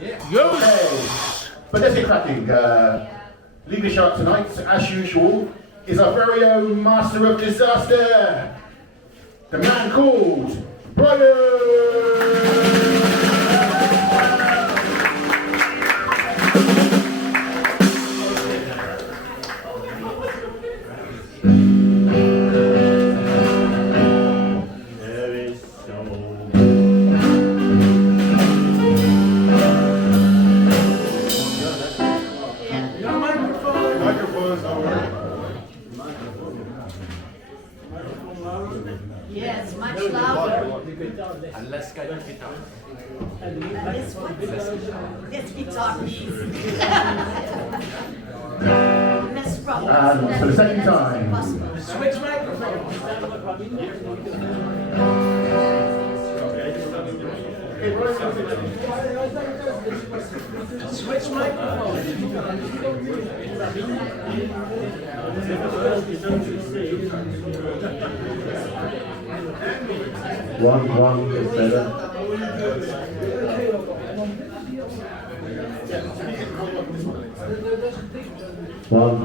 Yo! Okay, but let's get cracking. Leading the show up tonight, as usual, is our very own master of disaster, the man called Brian! Yes, much louder. And let's go to guitar. This one. This guitar, please. Let's rock. And for the second time. Switch microphone. Switch microphone. One is better. One.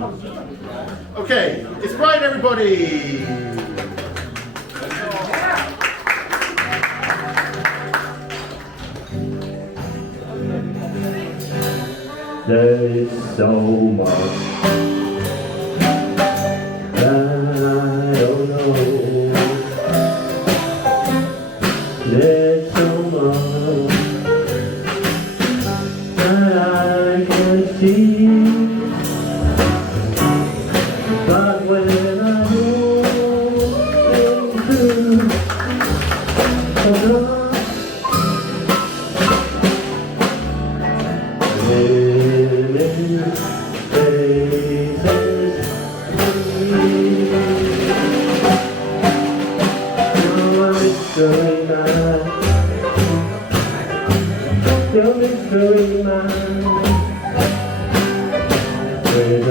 Okay, it's Brian, everybody. There's so much that I don't know. There's so much that I can see, but when I go into the dark, you're mystery man, with a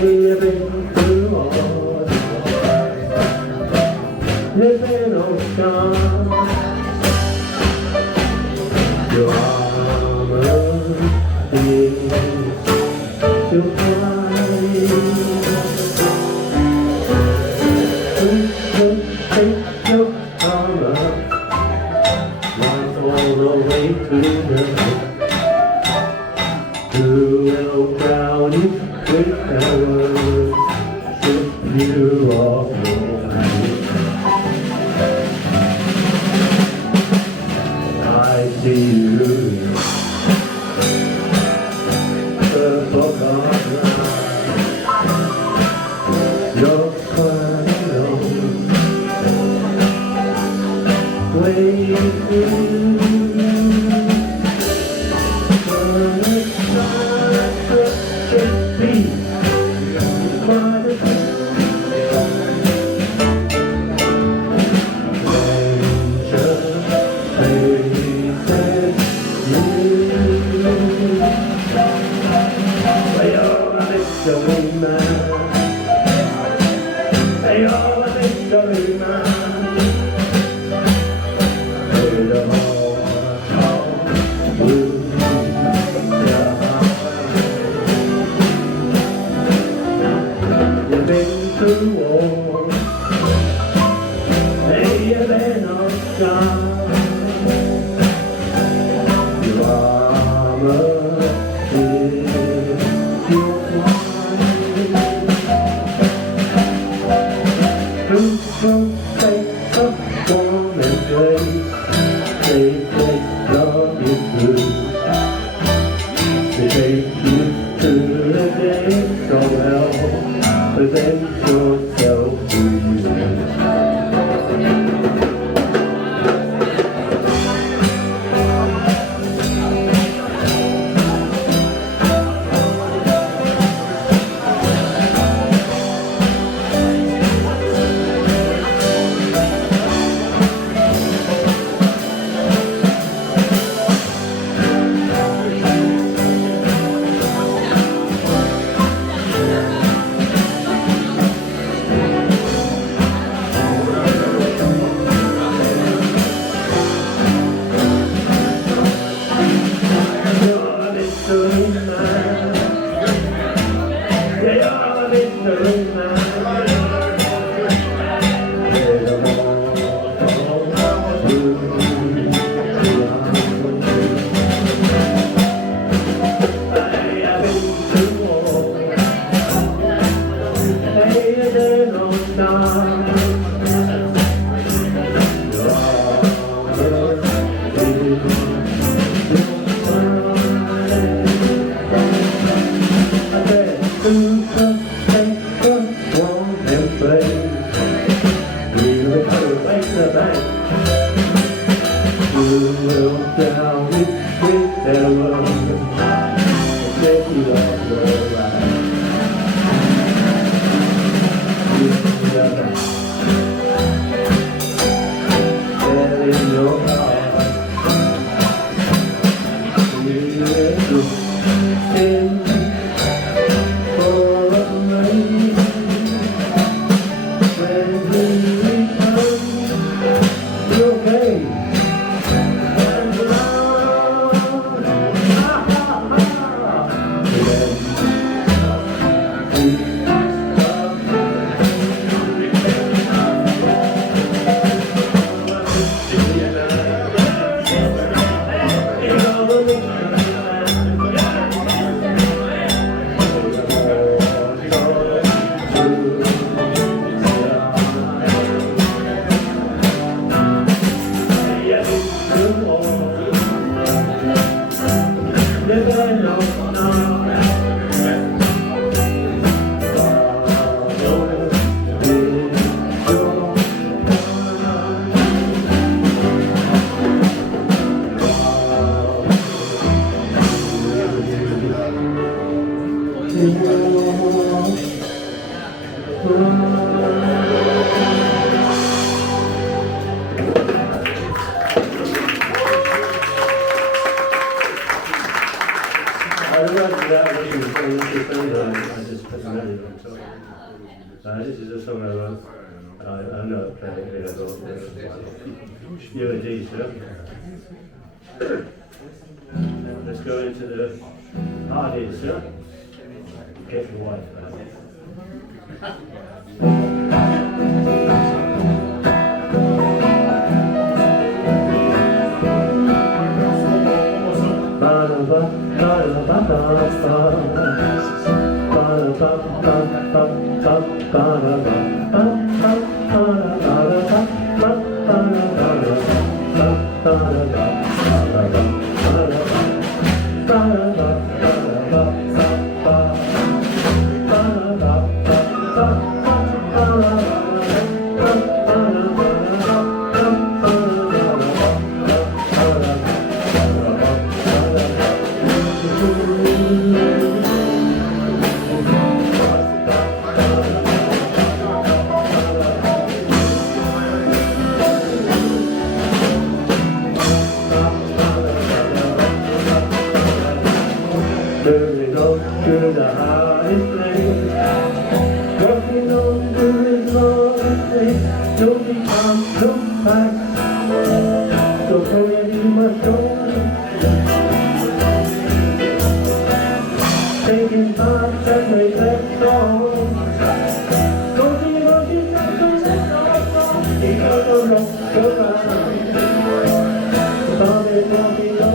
living through all living ocean, your armor is to fly. Take your armor, rise all the way to the who will crown you with terror, strip you of your life. I see you, the book of life, your crying waiting for the stars to be by the danger faces you. You're a mystery man. You're a mystery man. Through all, hey, you've been on sky. Your armor is your flight. Through some face of warm embrace, they take love you through. They take you to the day so well. Present yourself to you. They are mystery man. They're the This is a song I wrote. I'm not playing it at all. You're a D, sir. Let's go into the hard hit, sir. Get your wife out. Moving on to the highest place, walking on to the lowest place. No become, no back, so where you must go. Taking parts and they let go. Going on to the rock, go round. Started walking on.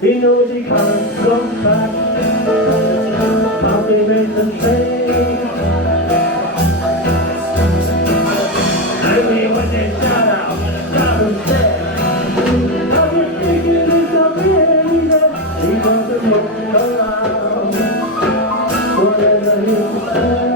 He knows he can't go back. I'll be made the same. And me when they shout out, stop and say, I'm just thinking it's a really that he doesn't look around. Whatever he says.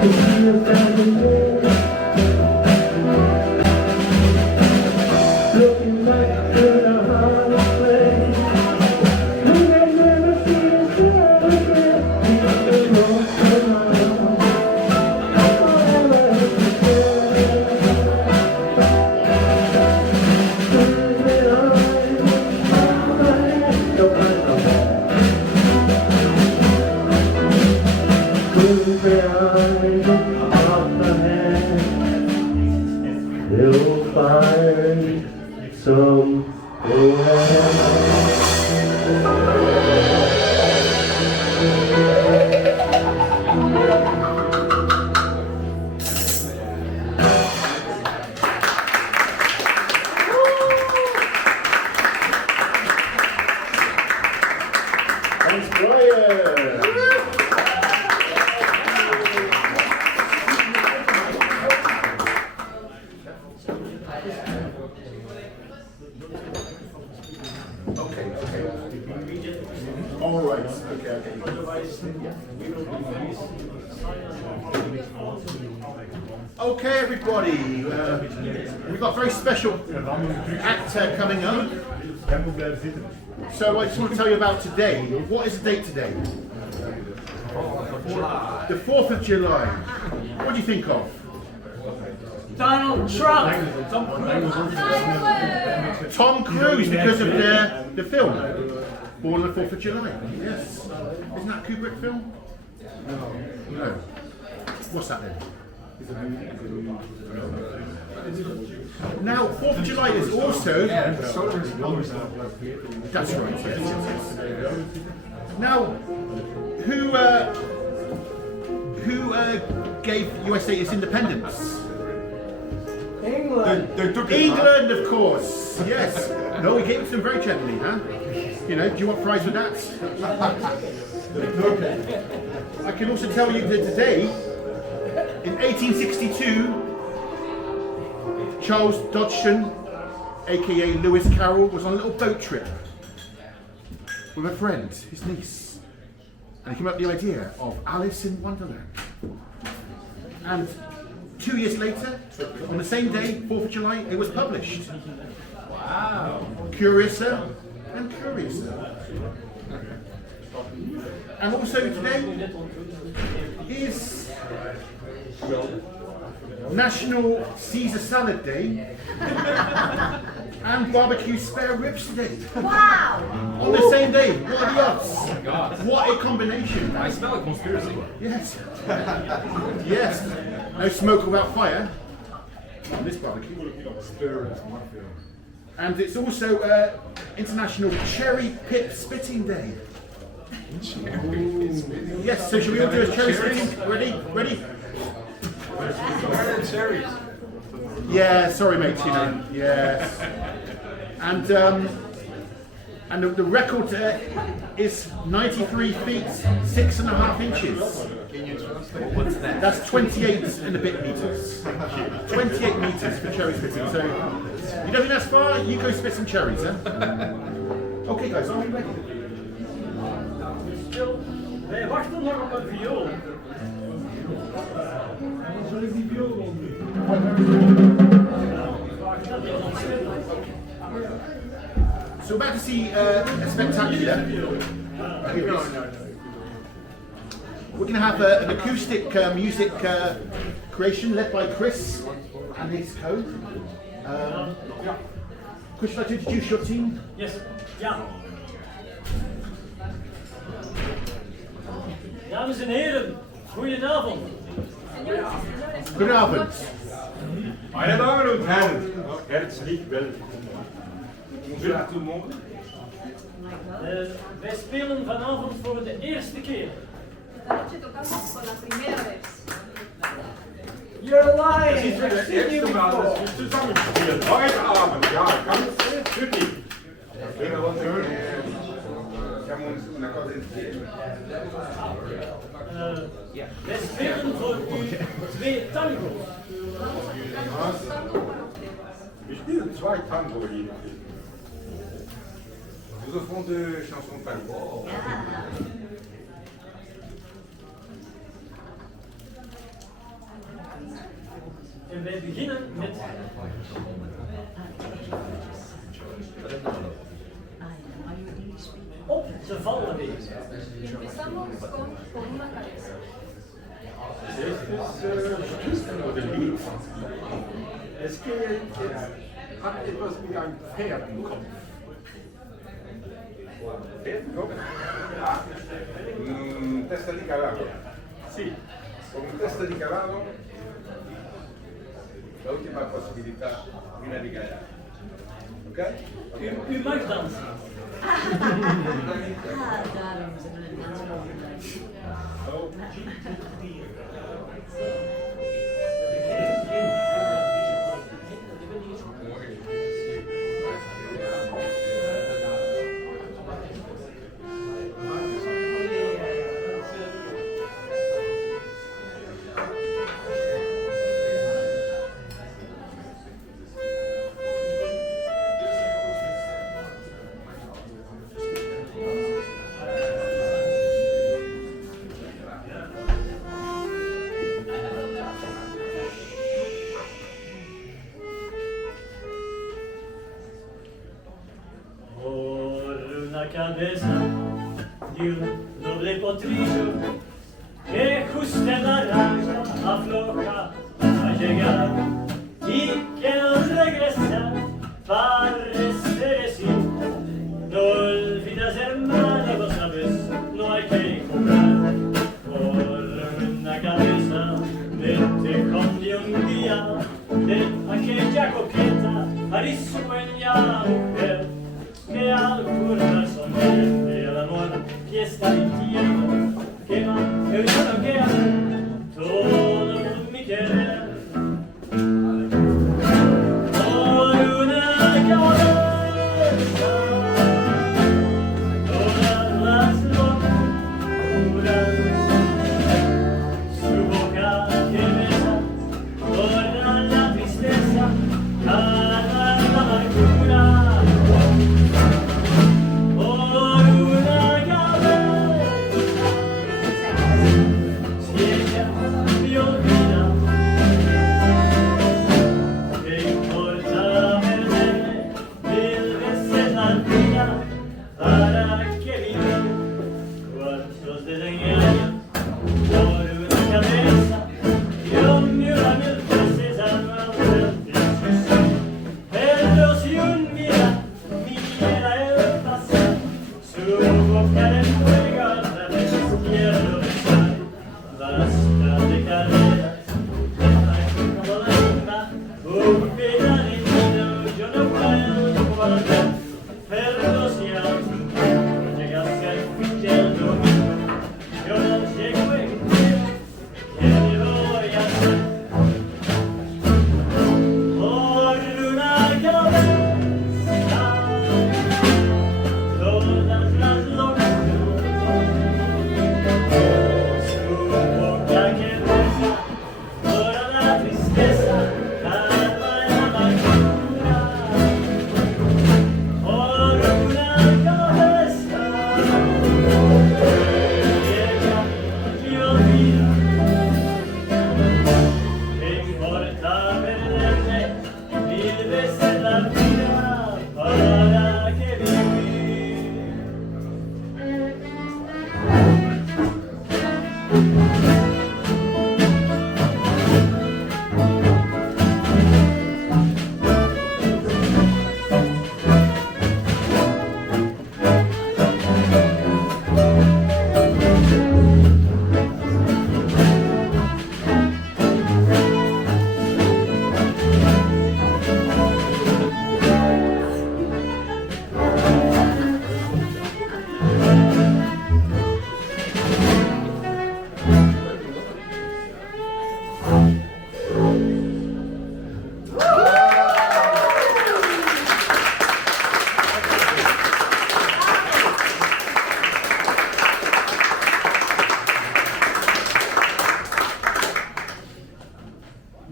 Looking back to the hard place, we may never see each other again. The road to my home, forever together. You'll find Thanks, Brian. All right. Okay. Okay, everybody. We've got a very special actor coming up. So I just want to tell you about today. What is the date today? The 4th of July. What do you think of? Donald Trump. Tom Cruise, because of the film. Born on the 4th of July. Yes. Isn't that a Kubrick film? No. What's that then? Now, 4th of July is also... That's right, yes. Now, who gave USA its independence? England. England, of course. Yes. No, we gave it to them very gently, huh? You know, do you want fries with that? I can also tell you that today, in 1862, Charles Dodgson, aka Lewis Carroll, was on a little boat trip with a friend, his niece, and he came up with the idea of Alice in Wonderland. And 2 years later, on the same day, 4th of July, it was published. Wow! Curiouser and curiouser. And also today is National Caesar Salad Day and barbecue spare ribs today. Wow! On the same day. What are the odds? What a combination. I smell a conspiracy. Yes. Yes. No smoke without fire on this barbecue. And it's also International Cherry Pit Spitting Day. Yes, so should we all do a cherry spitting? Ready? Cherries. Yeah, sorry mate, you know. Yes. And the record is 93 feet, 6.5 inches. What's that? That's 28 and a bit meters. 28 meters for cherry spitting. So, you don't think that's far? You go spit some cherries, huh? Okay guys, are we ready? Wij wachten nog op een viool. Zal ik die viool wel doen? So we're about to see a spectacular. We're going to have an acoustic music creation led by Chris and his co. Chris, would you like to introduce your team? Yes, ja. Dames en heren, goedenavond. Goedenavond. Meine Damen und Herren, herzlich willkommen. Bonjour tout le monde. Wij spelen vanavond voor de eerste keer. You're lying. Das ist das erste Mal, dass wir zusammen spielen. Heute Abend, ja, ganz schüttig. Wij spelen voor u 2 tango's. Wir spielen 2 Tango hier. Nous offrons 2 chansons tango. Y empezamos con una cabeza. Este ist nur der Lied. Es hat etwas wie ein Pferd im Kopf. Pferd im Kopf? Testa di cavallo. Sì, con un testa di cavallo l'ultima possibilità prima di gara. Ok? U mag dansen. Daarom zijn we een dansen. Oh. Cabeza di un doble potrillo que justo en la raya afloja a llegar y que no regresa para decir no olvides hermana, vos sabes, no hay que cobrar por una cabeza vete con de un día de aquella coqueta risueña mujer que alguna sonriente al amor que está mintiendo, que va evitando que todo mi querer. Por una cabeza, todas las locuras, su boca que besa, borra la tristeza, calma la amargura.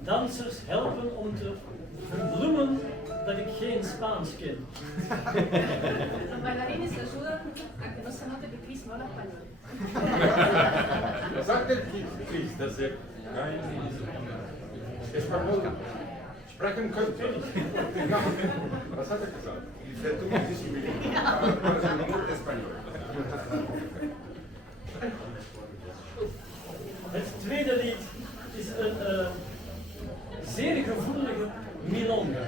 Dansers helpen om te verbloemen dat ik geen Spaans ken. Los bailarines ayudan a que no se note que Chris no habla español. Was sagt der Chris, dass er kein Espanol sprechen könnte? Was hat er gesagt? Il fait tout mon dissimulé. Espagnol. Het tweede lied is een zeer gevoelige milonga.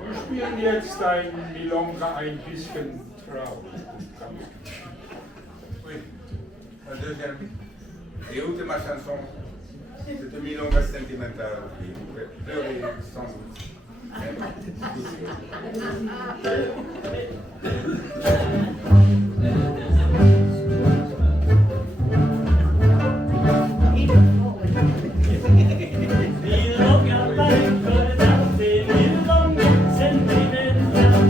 Wir spielen jetzt ein Milonga ein bisschen traurig. Oui, la deuxième et ultima chanson, c'est une milonga sentimentale qui vous fait pleurer sans doute. Milonga para recordarte, milonga sentimental.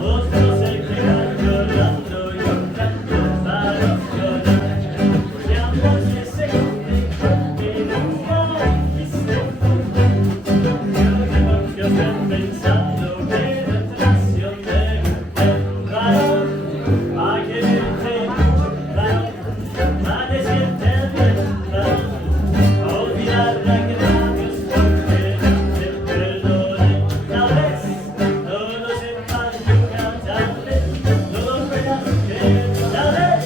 Otros se quedan llorando, yo canto para llorar. Mi amor se seca, que nunca quise. Yo estoy pensando que la traición de un varón va a quererte mucho, varón, va a decirte bien, varón. Olvidar la que labios porque te perdone. Tal vez no lo sepas nunca, tal vez no lo puedas creer, tal vez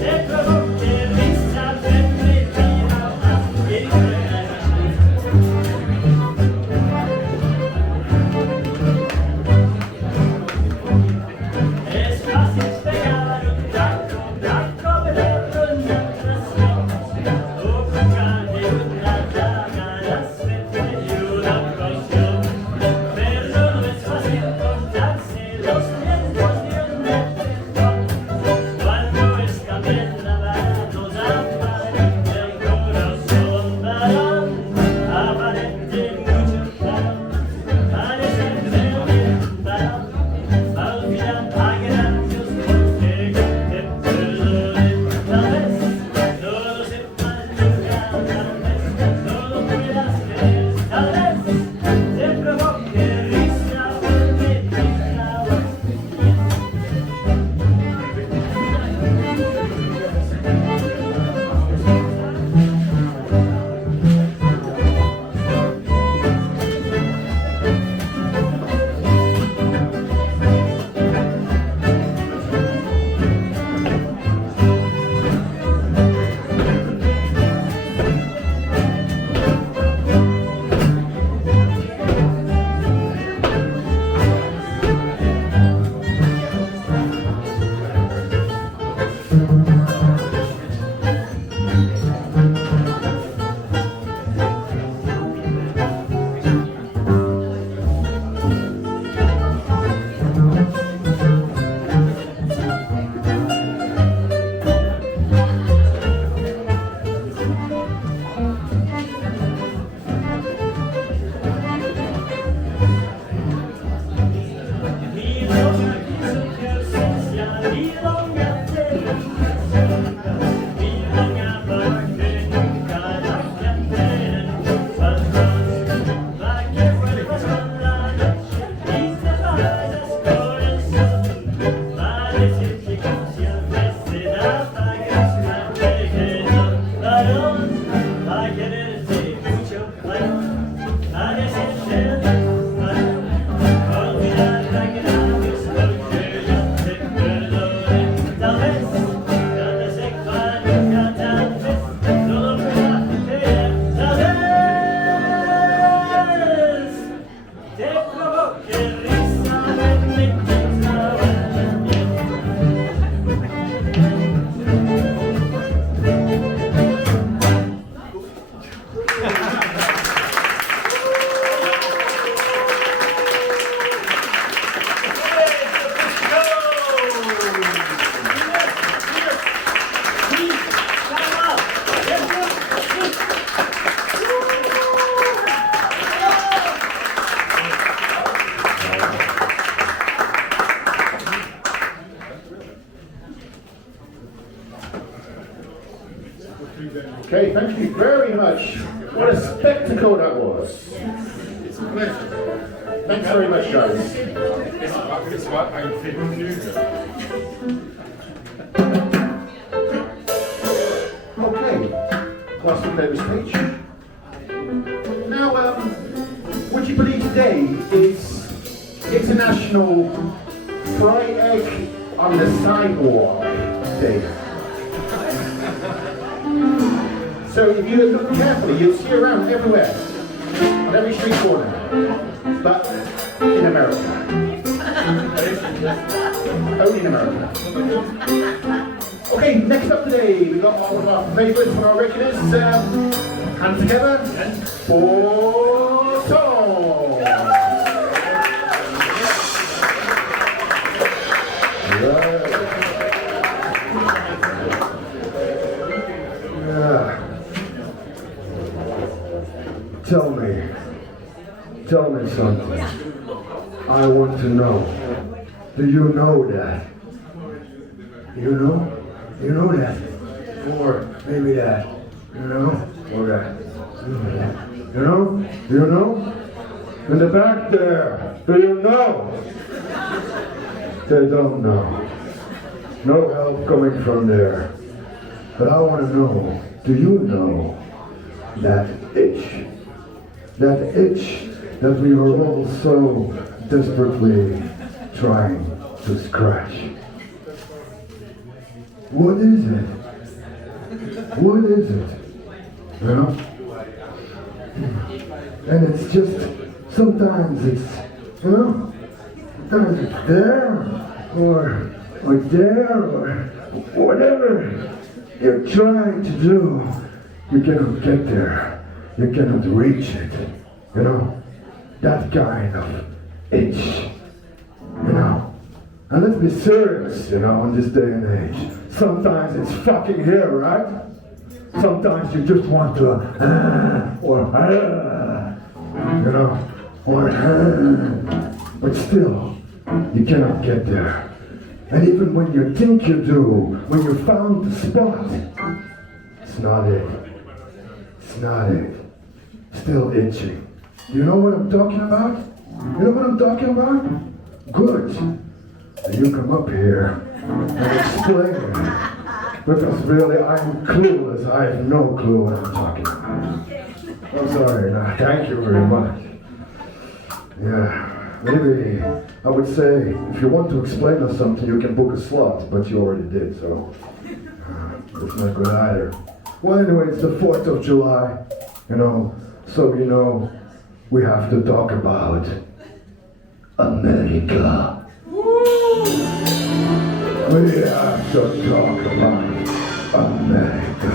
te provoque risa, febril y cruel. Es fácil pegar un taco de una nación, o colgarle una daga a la suerte y una pasión. Pero no es fácil cortarse los tiempos de un metro, cuando esta pierna va nos aparece el corazón. Varón, aparente mucho, varón, parece bien, varón. Olvidar a gracias porque te perdone. Tal vez no lo sepas nunca, tal vez no lo puedas creer, tal vez te provoque risa porque te clavas. Milonga quiso que ausencia, milonga te milonga para que nunca la canteren fantasmas, para que vuelvas con la noche y te vayas con el sol, para decir que muchas veces apagas la pequeña varón, para quererte mucho, varón, para decirte varón. Olvidar la que labios porque yo te perdone. Tal vez no te sepa nunca, tal vez no lo puedas creer, tal vez te provoque risa verme trabajar bien. Okay, thank you very much. What a spectacle that was. It's a pleasure. Thanks very much, guys. Es war ein Vergnügen. Okay, last one David's speech. Now, would you believe today is International Dry Air like on the sidewalk day. So if you look carefully, you'll see around everywhere, on every street corner, but in America. Only in America. Okay, next up today, we've got all of our favorites from our regulars. Hands together for song. Tell me something. I want to know. Do you know that? You know? You know that? Or maybe that? You know? Or that? You know? Do you know? In the back there. Do you know? They don't know. No help coming from there. But I want to know. Do you know that itch? That itch that we are all so desperately trying to scratch. What is it? What is it? You know? And it's just, sometimes it's, you know, sometimes it's there, or there, or whatever you're trying to do, you cannot get there. You cannot reach it, you know? That kind of itch, you know? And let's be serious, you know, in this day and age. Sometimes it's fucking here, right? Sometimes you just want to, you know, or, but still, you cannot get there. And even when you think you do, when you found the spot, it's not it. It's not it. Still itching. You know what I'm talking about? You know what I'm talking about? Good. And you come up here and explain it. Because really, I'm clueless. I have no clue what I'm talking about. I'm sorry. No, thank you very much. Yeah. Maybe I would say, if you want to explain us something, you can book a slot, but you already did, so it's not good either. Well, anyway, it's the 4th of July, you know, so you know, we have to talk about America. We have to talk about America.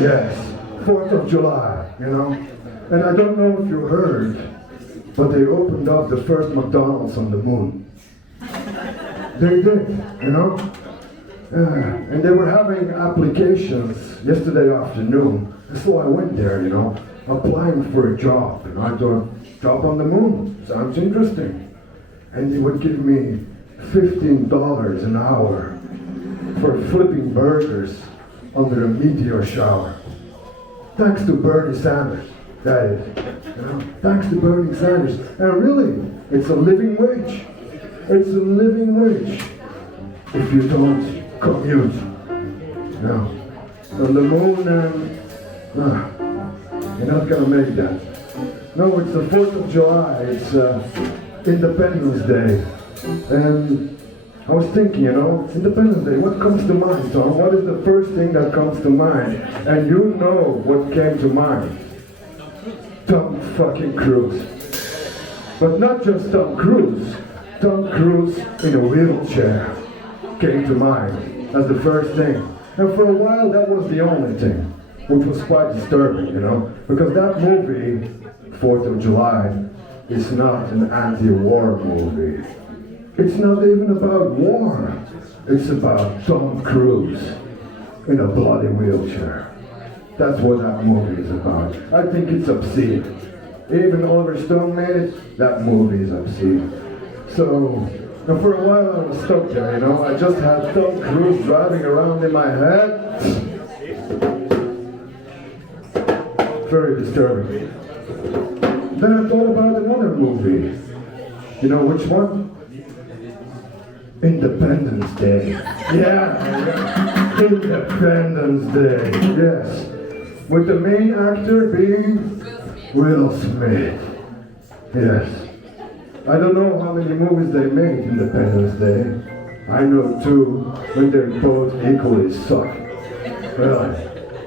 Yes, 4th of July, you know, and I don't know if you heard, but they opened up the first McDonald's on the moon. They did, you know? And they were having applications yesterday afternoon. And so I went there, you know, applying for a job. And I thought, job on the moon, sounds interesting. And they would give me $15 an hour for flipping burgers under a meteor shower. Thanks to Bernie Sanders. That is, you know, thanks to Bernie Sanders. And really, it's a living wage. It's a living wage if you don't commute. You know, on the moon, you're not gonna make that. No, it's the 4th of July. It's Independence Day. And I was thinking, you know, Independence Day, what comes to mind, Tom? What is the first thing that comes to mind? And you know what came to mind. Tom fucking Cruise. But not just Tom Cruise. Tom Cruise in a wheelchair came to mind as the first thing. And for a while that was the only thing, which was quite disturbing, you know, because that movie, 4th of July, is not an anti-war movie. It's not even about war. It's about Tom Cruise in a bloody wheelchair. That's what that movie is about. I think it's obscene. Even Oliver Stone made it, that movie is obscene. So, and for a while I was stuck there, you know. I just had Tom Cruise driving around in my head. Very disturbing. Then I thought about another movie. You know which one? Independence Day. Yeah, Independence Day, yes. With the main actor being Will Smith. Yes. I don't know how many movies they made Independence Day. I know two, when they both equally suck. Really.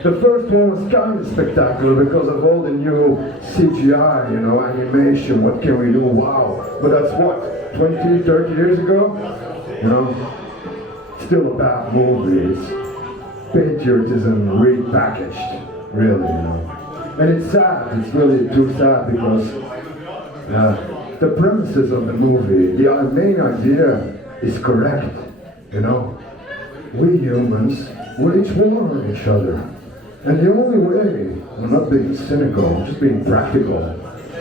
The first one was kind of spectacular because of all the new CGI, you know, animation, what can we do, wow. But that's what, 20, 30 years ago? You know, still a bad movie. It's patriotism repackaged, really, you know. And it's sad, it's really too sad because the premises of the movie, the main idea is correct, you know. We humans wage war on each other. And the only way, I'm not being cynical, just being practical,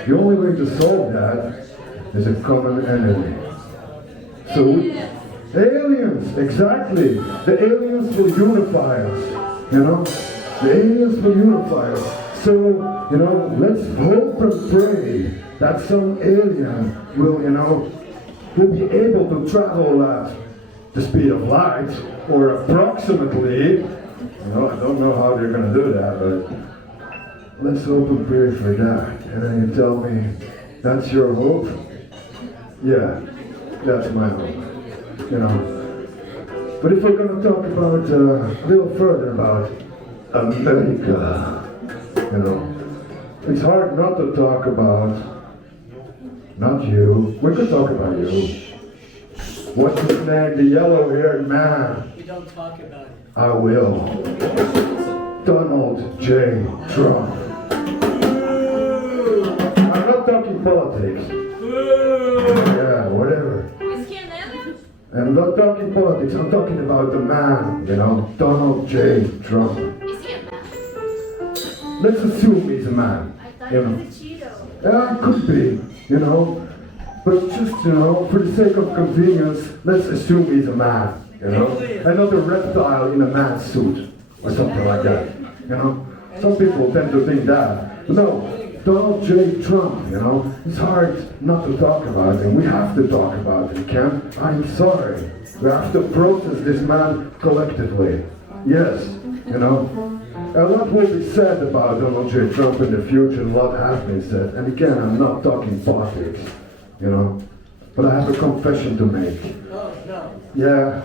the only way to solve that is a common enemy. So aliens, exactly. The aliens will unify us, you know. The aliens will unify us. So, you know, let's hope and pray that some alien will, you know, will be able to travel at the speed of light, or approximately. You know, I don't know how they're going to do that, but let's hope and pray for that. And then you tell me, that's your hope? Yeah, that's my hope, you know. But if we're going to talk about, a little further about America, you know, it's hard not to talk about, not you, we could talk about you. What's his name, the yellow-haired man? We don't talk about it. I will. Donald J. Trump. I'm not talking politics. Yeah, whatever. Is he an alien? I'm not talking politics, I'm talking about the man, you know, Donald J. Trump. Is he a man? Let's assume he's a man. I thought You he know. was a Cheeto. Yeah, it could be, you know. But just, you know, for the sake of convenience, let's assume he's a man. You know, and not a reptile in a man's suit or something like that. You know, some people tend to think that. But no, Donald J. Trump. You know, it's hard not to talk about him. We have to talk about him, Ken. I'm sorry. We have to protest this man collectively. Yes, you know. A lot will be said about Donald J. Trump in the future. A lot has been said. And again, I'm not talking politics. You know, but I have a confession to make. Oh, no. Yeah.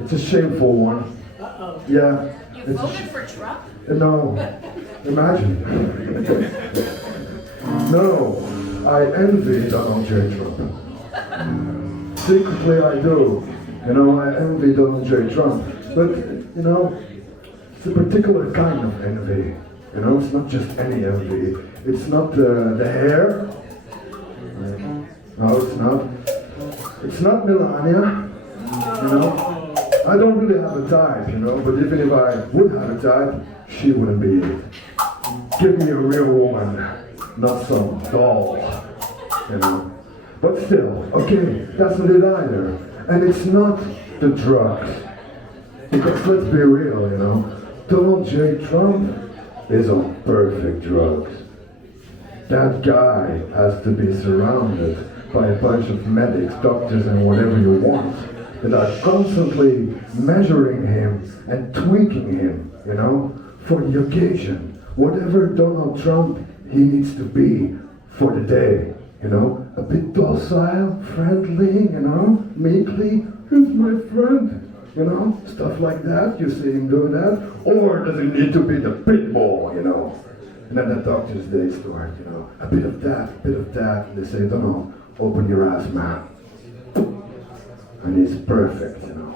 It's a shameful one. Uh-oh. Yeah. You voted for Trump? No. Imagine. No. I envy Donald J. Trump. Secretly I do. You know, I envy Donald J. Trump. But, you know, it's a particular kind of envy. You know, it's not just any envy. It's not the hair. No, it's not. It's not Melania. You know. I don't really have a type, you know, but even if I would have a type, she wouldn't be it. Give me a real woman, not some doll, you know. But still, okay, that's not it either. And it's not the drugs. Because let's be real, you know, Donald J. Trump is on perfect drugs. That guy has to be surrounded by a bunch of medics, doctors, and whatever you want, that are constantly measuring him and tweaking him, you know, for the occasion. Whatever Donald Trump he needs to be for the day, you know, a bit docile, friendly, you know, meekly, who's my friend, you know, stuff like that. You see him do that, or does it need to be the pit bull, you know? And then the doctor's day start, you know, a bit of that, and they say, Donald, open your ass, man. And he's perfect, you know.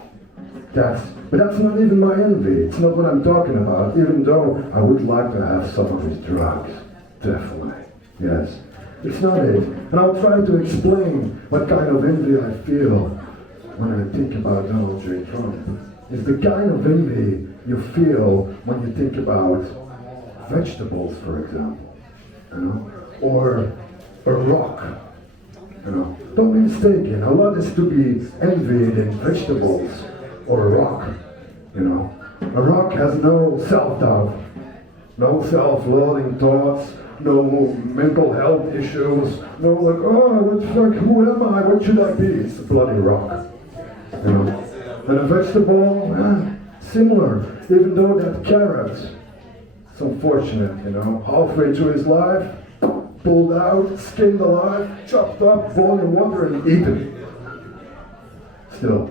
But that's not even my envy. It's not what I'm talking about, even though I would like to have some of his drugs. Definitely, yes. It's not it. And I'll try to explain what kind of envy I feel when I think about Donald J. Trump. It's the kind of envy you feel when you think about vegetables, for example, you know, or a rock. You know, don't be mistaken, a lot is to be envied in vegetables or a rock, you know. A rock has no self-doubt, no self-loathing thoughts, no mental health issues, no like, oh, what the fuck, who am I, what should I be? It's a bloody rock, you know. And a vegetable, similar, even though that carrot, it's unfortunate, you know, halfway through his life, pulled out, skinned alive, chopped up, boiled in water and eaten. Still,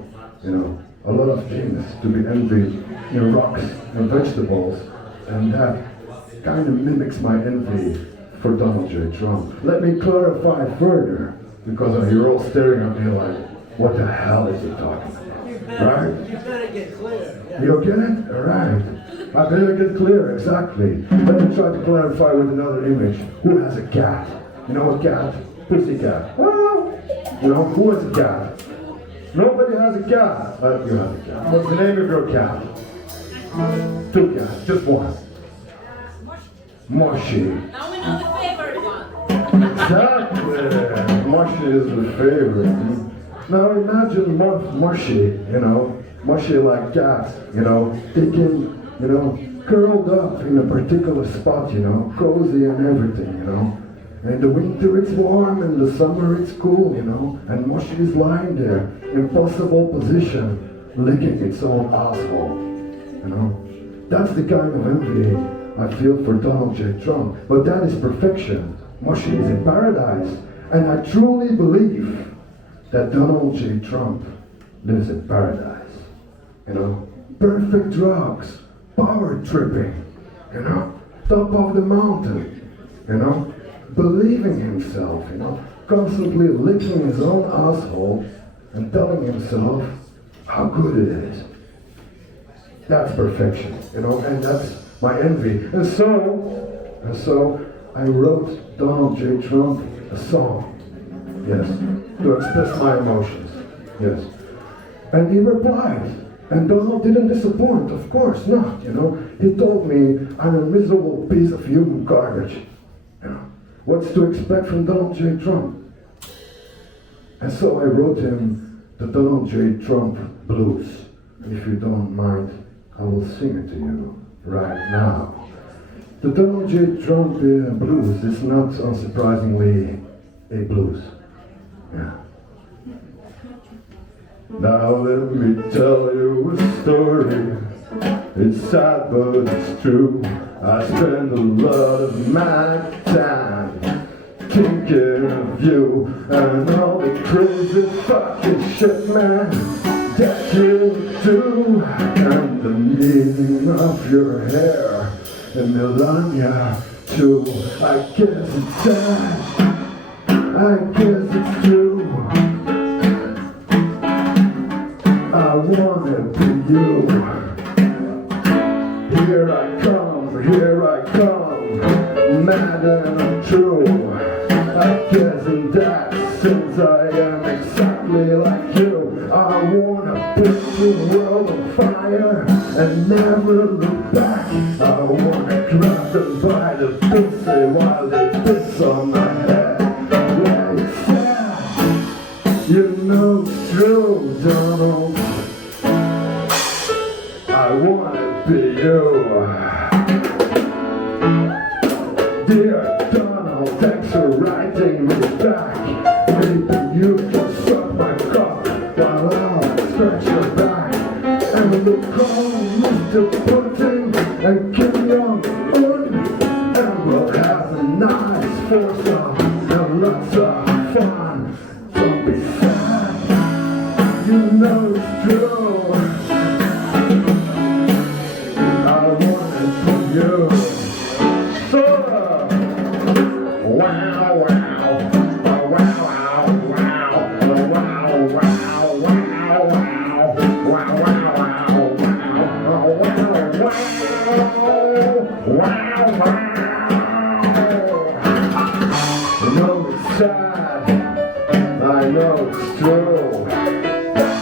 a lot of things to be envied in rocks and vegetables, and that kind of mimics my envy for Donald J. Trump. Let me clarify further, because you're all staring at me like, what the hell is he talking about? Right? You better get clear. Yeah. You get it? Alright. I better get clear, exactly. Let me try to clarify with another image. Who has a cat? You know a cat? Pussycat. Well, who has a cat? Nobody has a cat. You have a cat. What's the name of your cat? 2 cats, just one. Moshi. Now we know the favorite one. Exactly. Moshi is the favorite. Now imagine Moshi, Moshi like cats, taking, curled up in a particular spot, cozy and everything, In the winter it's warm, in the summer it's cool, and Moshi is lying there, impossible position, licking its own asshole, That's the kind of envy I feel for Donald J. Trump, but that is perfection. Moshi is in paradise, and I truly believe that Donald J. Trump lives in paradise. Perfect drugs, power tripping, top of the mountain, believing himself, constantly licking his own asshole and telling himself how good it is. That's perfection, and that's my envy. And so I wrote Donald J. Trump a song. Yes, to express my emotions. Yes. And he replied. And Donald didn't disappoint, of course not, He told me I'm a miserable piece of human garbage. What's to expect from Donald J. Trump? And so I wrote him the Donald J. Trump blues. If you don't mind, I will sing it to you right now. The Donald J. Trump blues is not unsurprisingly a blues. Yeah. Now let me tell you a story. It's sad but it's true. I spend a lot of my time thinking of you and all the crazy fucking shit, man, that you do. And the meaning of your hair and Melania too. I guess it's sad, I guess it's true. I wanna be you. Here I come, mad and untrue. I guess in that sense I am exactly like you. I wanna put the world on fire and never look back. I wanna grab them by the pussy while they piss on my head. Yeah, it's sad, it's true, Donald. I wanna be you. Dear Donald, thanks for writing me back. Maybe you can suck my cock while I'll scratch your back. And we'll call Mr. Putin and Kim Jong-un, and we'll have a nice foursome and lots of fun. Don't be sad, it's true. I wanna be you. I know it's true.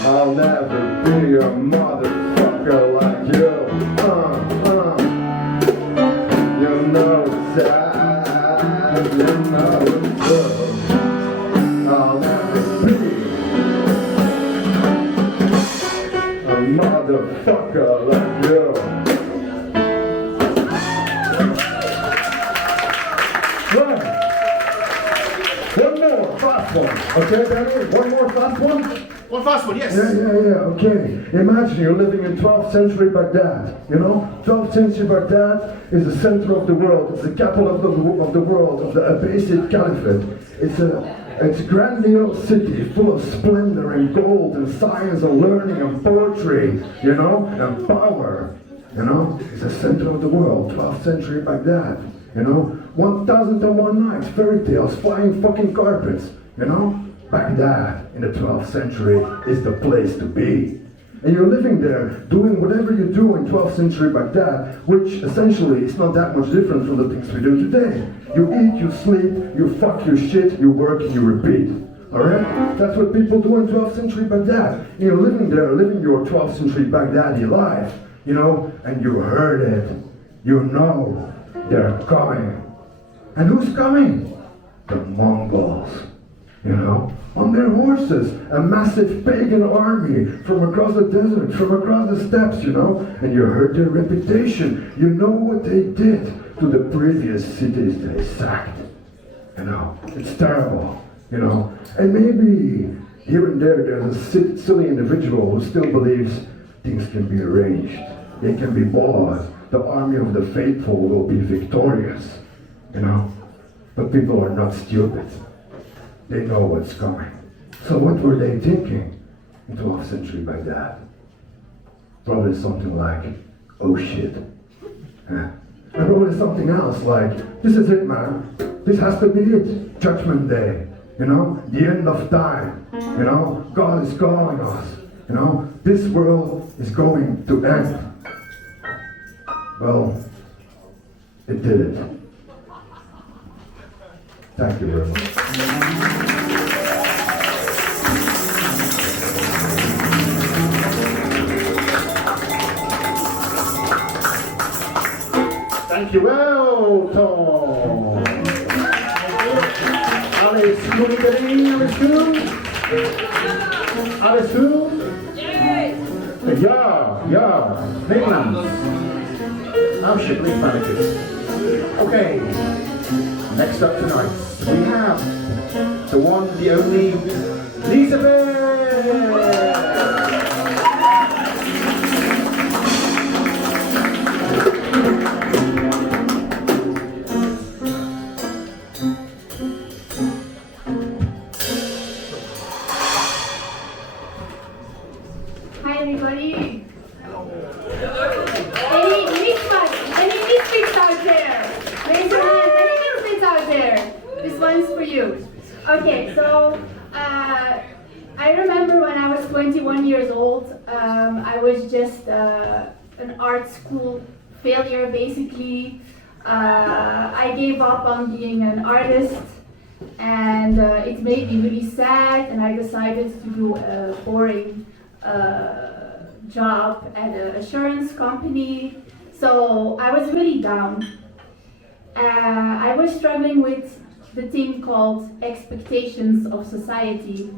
I'll never be a motherfucker like you. It's sad, it's true. I'll never be a motherfucker like you. Right. One more fast one. Okay, Danny? One more fast one? One fast one, yes. Yeah, okay. Imagine you're living in 12th century Baghdad, you know? 12th century Baghdad is the center of the world. It's the capital of the world, of the Abbasid Caliphate. It's a grandiose city full of splendor and gold and science and learning and poetry, you know, and power. You know, it's the center of the world, 12th century Baghdad. You know, 1001 nights, fairy tales, flying fucking carpets. You know, Baghdad in the 12th century is the place to be. And you're living there, doing whatever you do in 12th century Baghdad, which essentially is not that much different from the things we do today. You eat, you sleep, you fuck, you shit, you work, and you repeat. Alright? That's what people do in 12th century Baghdad. And you're living there, living your 12th century Baghdadi life, you know, and you heard it. You know they're coming. And who's coming? The Mongols. You know, on their horses, a massive pagan army from across the desert, from across the steppes, you know, and you heard their reputation. You know what they did to the previous cities they sacked. You know, it's terrible, you know. And maybe here and there there's a silly individual who still believes things can be arranged. They can be bought. The army of the faithful will be victorious, you know. But people are not stupid. They know what's coming. So what were they thinking in 12th century Baghdad? Probably something like, oh shit. And probably something else like, this is it, man. This has to be it. Judgment Day. You know, the end of time. You know, God is calling us. You know, this world is going to end. Well, it did it. Thank you very much. Thank you. Well, Tom. Alles gut, alles gut? Alles gut? Ja. Nederland. Alsjeblieft, mannetjes. Okay. Next up tonight, we have the one, the only, Elizabeth! Hi everybody. Any misfits out there? Raise your hand. Any misfits out there? This one's for you. Okay, so I remember when I was 21 years old, I was just an art school failure basically. I gave up on being an artist, and it made me really sad, and I decided to do a boring job at an assurance company. So I was really down. I was struggling with the thing called expectations of society,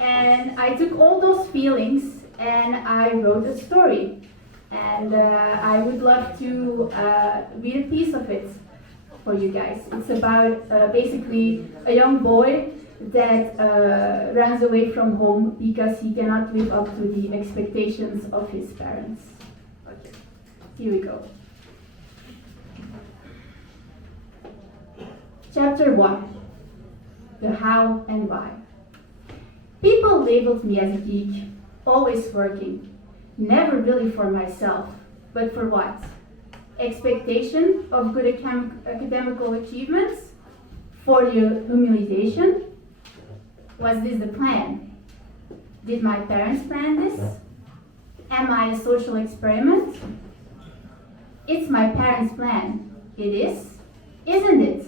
and I took all those feelings and I wrote a story, and I would love to read a piece of it for you guys. It's about basically a young boy that runs away from home because he cannot live up to the expectations of his parents. Okay, here we go. Chapter 1. The how and why. People labeled me as a geek, always working, never really for myself, but for what? Expectation of good academical achievements? For the humiliation? Was this the plan? Did my parents plan this? Am I a social experiment? It's my parents' plan. It is, isn't it?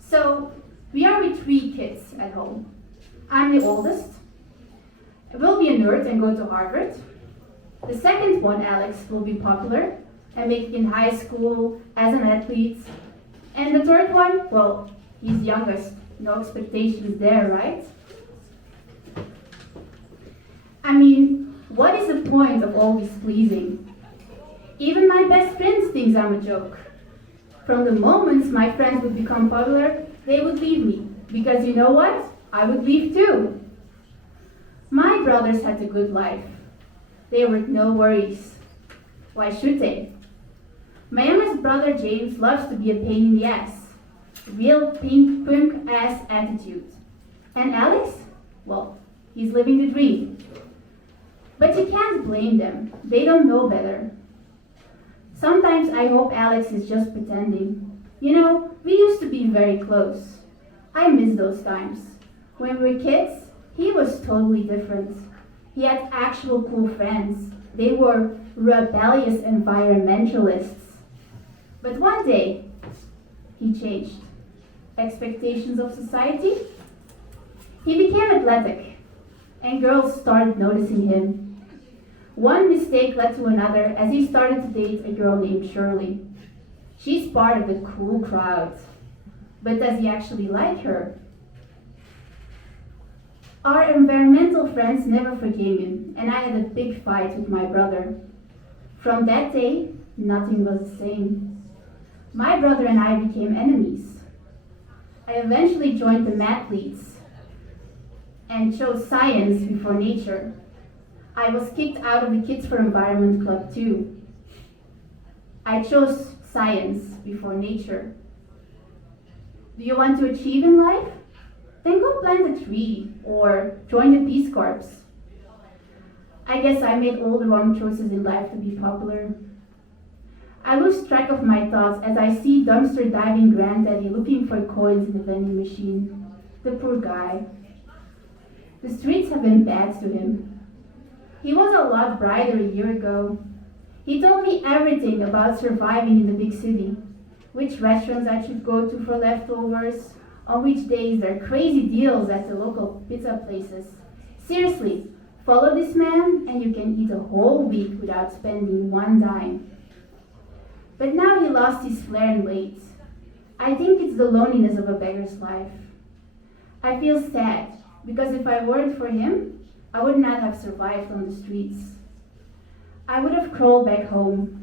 So, we are with 3 kids at home. I'm the oldest. I will be a nerd and go to Harvard. The second one, Alex, will be popular and make it in high school as an athlete. And the third one, well, he's youngest. No expectations there, right? I mean, what is the point of all this pleasing? Even my best friends think I'm a joke. From the moment my friends would become popular, they would leave me. Because you know what? I would leave too. My brothers had a good life. They were no worries. Why should they? My youngest brother James loves to be a pain in the ass. Real punk ass attitude. And Alex? Well, he's living the dream. But you can't blame them. They don't know better. Sometimes I hope Alex is just pretending. You know, we used to be very close. I miss those times. When we were kids, he was totally different. He had actual cool friends. They were rebellious environmentalists. But one day, he changed. Expectations of society? He became athletic, and girls started noticing him. One mistake led to another as he started to date a girl named Shirley. She's part of the cool crowd. But does he actually like her? Our environmental friends never forgave him, and I had a big fight with my brother. From that day, nothing was the same. My brother and I became enemies. I eventually joined the mathletes and chose science before nature. I was kicked out of the Kids for Environment Club too. I chose science before nature. Do you want to achieve in life? Then go plant a tree or join the Peace Corps. I guess I made all the wrong choices in life to be popular. I lose track of my thoughts as I see dumpster diving granddaddy looking for coins in the vending machine. The poor guy. The streets have been bad to him. He was a lot brighter a year ago. He told me everything about surviving in the big city, which restaurants I should go to for leftovers, on which days there are crazy deals at the local pizza places. Seriously, follow this man and you can eat a whole week without spending one dime. But now he lost his flair and weight. I think it's the loneliness of a beggar's life. I feel sad because if I weren't for him, I would not have survived on the streets. I would have crawled back home.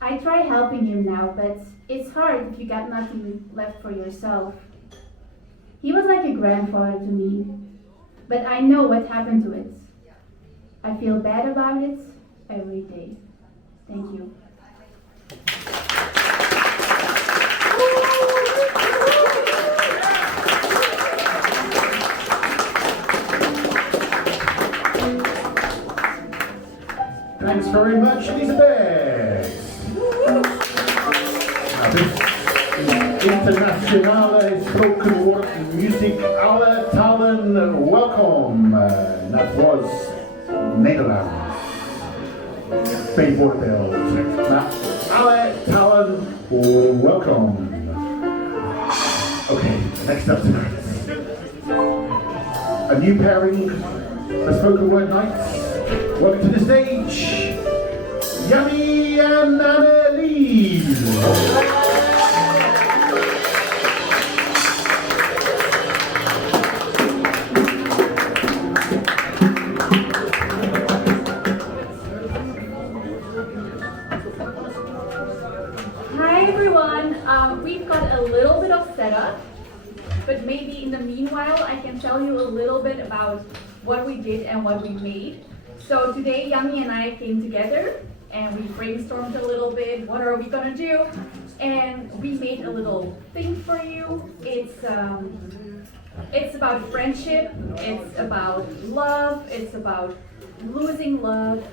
I try helping him now, but it's hard if you got nothing left for yourself. He was like a grandfather to me, but I know what happened to it. I feel bad about it every day. Thank you. Thanks very much, Elizabeth. Now this is Internationale Spoken Word Music Alle Talen Welkom. Dat was Nederlands. Bijvoorbeeld. Nou, alle talen welkom. Okay, next up a new pairing for Spoken Word Nights. Welcome to the stage, Yummy and Annalise. Hi everyone, we've got a little bit of setup, but maybe in the meanwhile I can tell you a little bit about what we did and what we made. So today Yummy and I came together and we brainstormed a little bit, what are we gonna do? And we made a little thing for you. It's about friendship, it's about love, it's about losing love.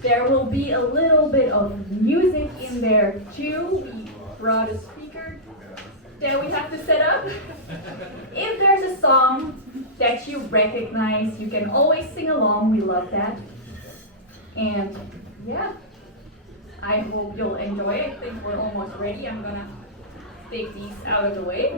There will be a little bit of music in there too. We brought a speaker that we have to set up. If there's a song that you recognize, you can always sing along. We love that. And yeah, I hope you'll enjoy it. I think we're almost ready. I'm gonna take these out of the way.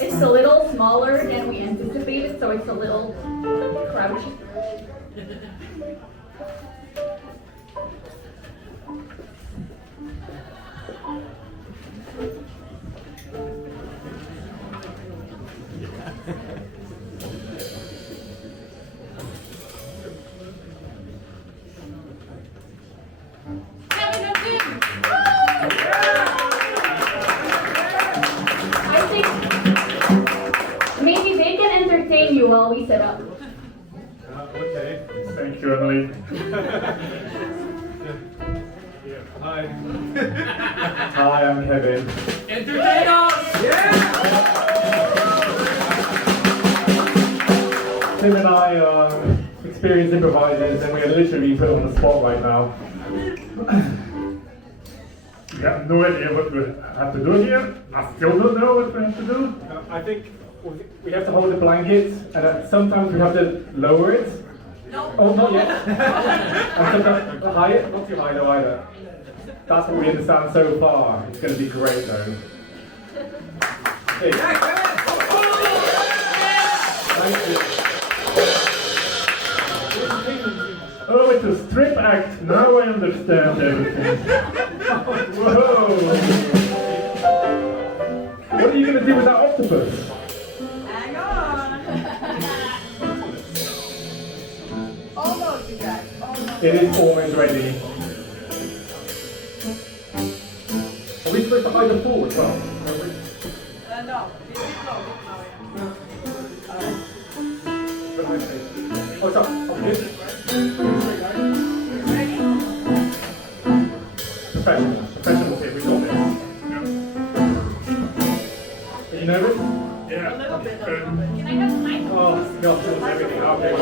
It's a little smaller than we anticipated, so it's a little crouchy. funny. Hi. Hi, I'm Kevin. Entertain us! Tim and I are experienced improvisers, and we are literally being put on the spot right now. We have no idea what we have to do here. I still don't know what we have to do. I think we have to hold the blankets, and sometimes we have to lower it. No. Oh, not yet. And sometimes high it, not too high though either. That's what we understand so far. It's going to be great though. Okay. Thank you. Oh, it's a strip act. Now I understand everything. Whoa! What are you going to do with that octopus? Hang on. Almost, you guys. Almost. It is almost ready. Are we supposed to hide the pool as well? No. Oh, it's up. Professional here, we got this. Are you nervous? Yeah. A little bit. Can I have mine? Oh, God, everything. Okay.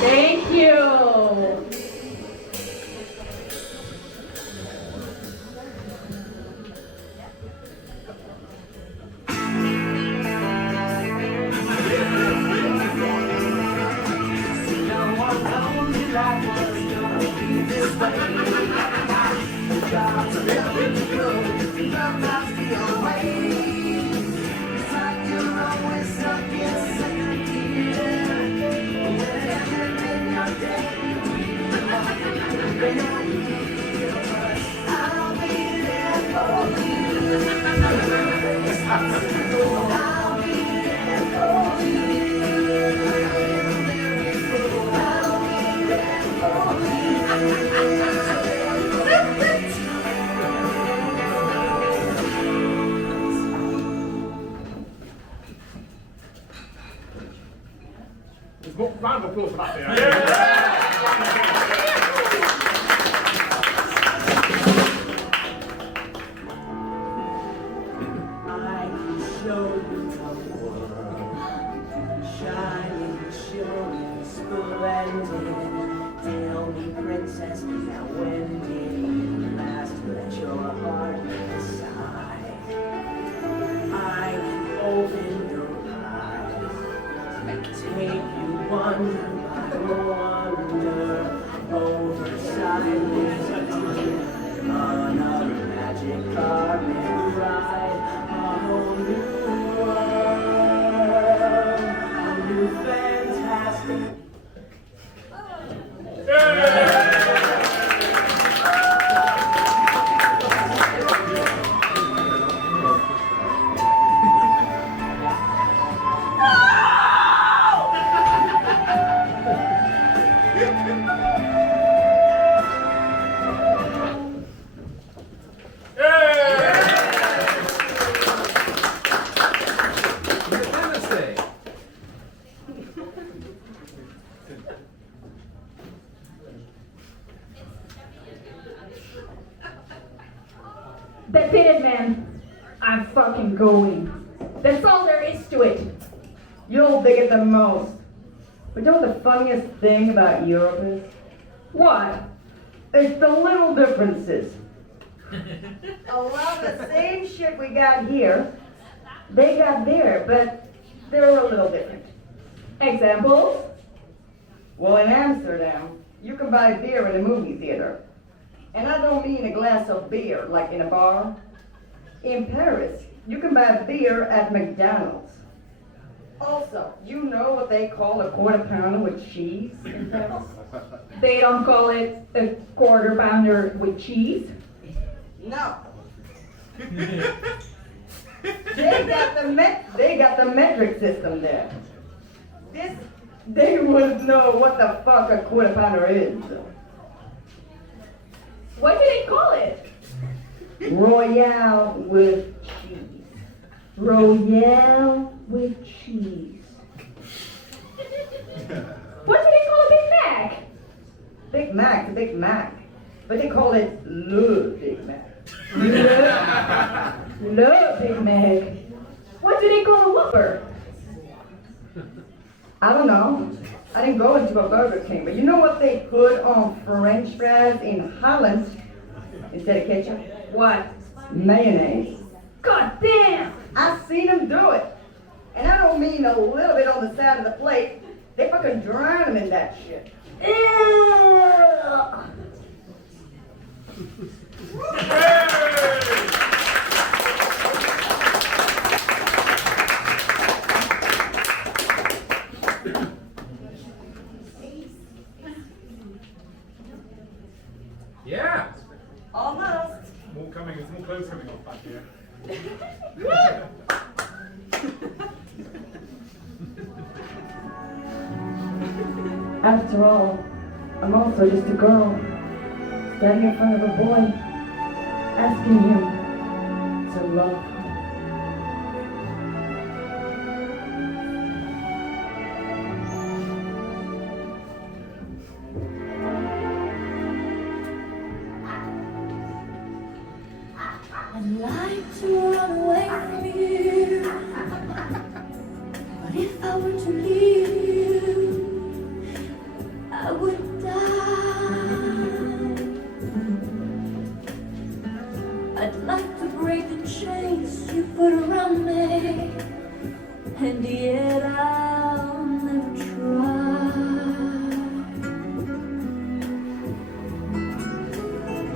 Thank you. Round of applause for that. Yeah. I can show you the world, shining, shining, splendid. Tell me, princess, now when did you last let your heart decide? I can open your eyes, take you wonder by wonder, over silence on a magic carpet ride, a whole new world, a new fantastic. That did it, man. I'm fucking going. That's all there is to it. You'll dig it the most. But you know what the funniest thing about Europe is? What? It's the little differences. A lot of the same shit we got here, they got there, but they're a little different. Examples? Well, in Amsterdam, you can buy beer in a movie theater. And I don't mean a glass of beer, like in a bar. In Paris, you can buy beer at McDonald's. Also, you know what they call a quarter pounder with cheese in Paris? They don't call it a quarter pounder with cheese. No. They got the metric system there. They wouldn't know what the fuck a quarter pounder is. What do they call it? Royale with cheese. Royale with cheese. What do Big Mac, the Big Mac. But they call it Le Big Mac. Love Big Mac. What do they call a Whopper? I don't know. I didn't go into a Burger King, but you know what they put on French fries in Holland instead of ketchup? What? Mayonnaise. God damn! I've seen them do it. And I don't mean a little bit on the side of the plate. They fucking drown them in that shit. Ew. Yeah. Almost. More coming. There's more clothes coming off back here. After all, I'm also just a girl, standing in front of a boy, asking him to love her. I'd like to run away from you, but if I were to leave you, I would die. I'd like to break the chains you put around me, and yet I'll never try.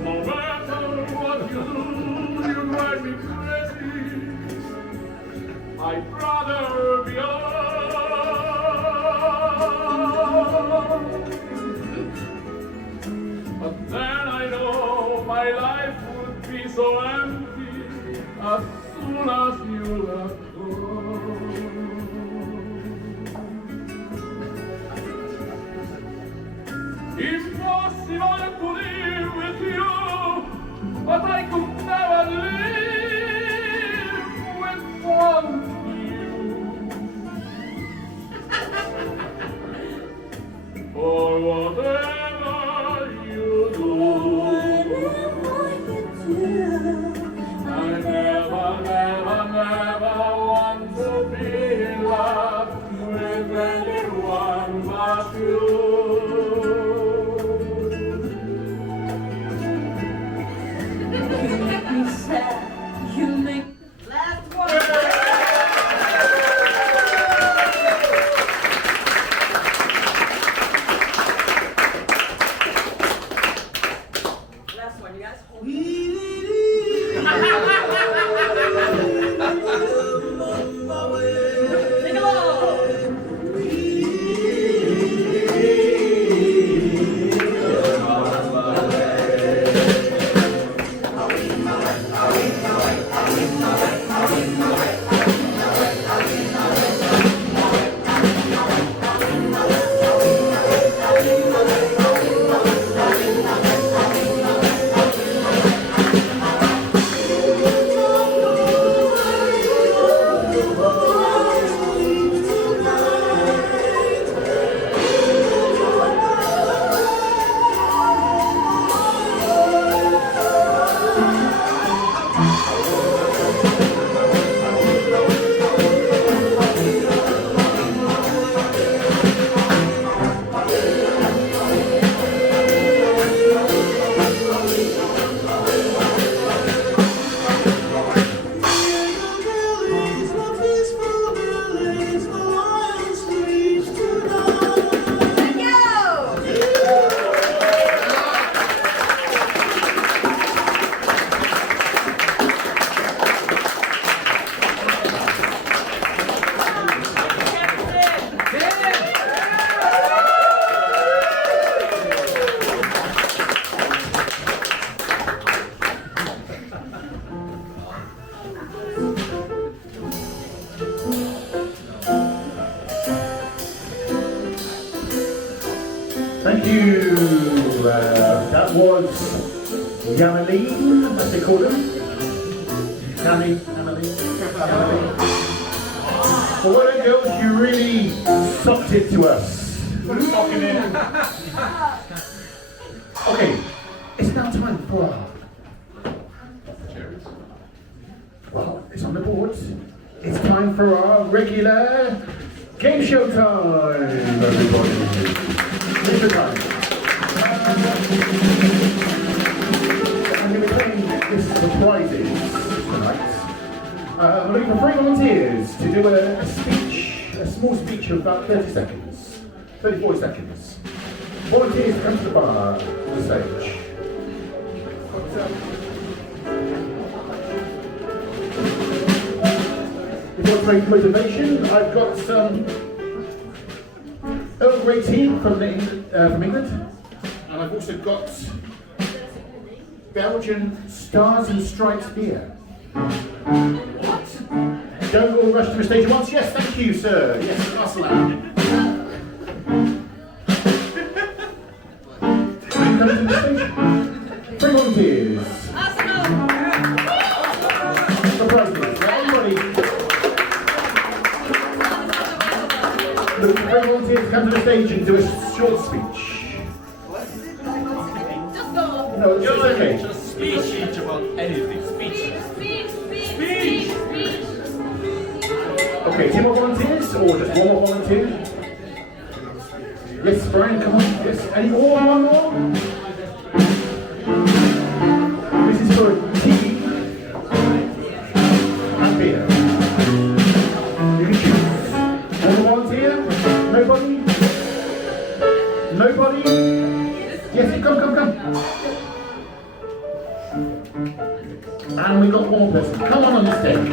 No matter what you do, you drive me crazy. I'd rather be alone. But then I know my life would be so empty as soon as you let go. Impossible to live with you, but I could never live with one you. For whatever you do, I never, never, never want to be in love with anyone but you. You make me sad, you make Last one. Last one, you guys. Sing along. Thank you. That was Yamaline, as they call them. Yamaline. Well, what a girls, you really sucked it to us. Put a sock in it. short. It's time for our regular game show time, everybody. Game show time. I'm going to be playing this for prizes tonight. I'm looking for 3 volunteers to do a speech, a small speech of about 30 seconds, 40 seconds. Volunteers come to the bar, to the stage. If you want to make motivation, I've got some Earl Grey tea from England, and I've also got Belgian Stars and Stripes beer. What? Don't all rush to the stage at once. Yes, thank you, sir. Yes, Aslan. Come to the stage. 3 volunteers. Surprises. Everybody. Look, 3 volunteers come to the stage and do a short speech. No, it's okay. Just speech about anything. Speech. Okay, 2 more volunteers, or just 1 more volunteer? Yes, Brian, come on. Yes, any more? 1 more? This is for tea and beer. You can choose. 1 more volunteer? Nobody? Nobody? Yes, come. And we got 1 more person. Come on the stage.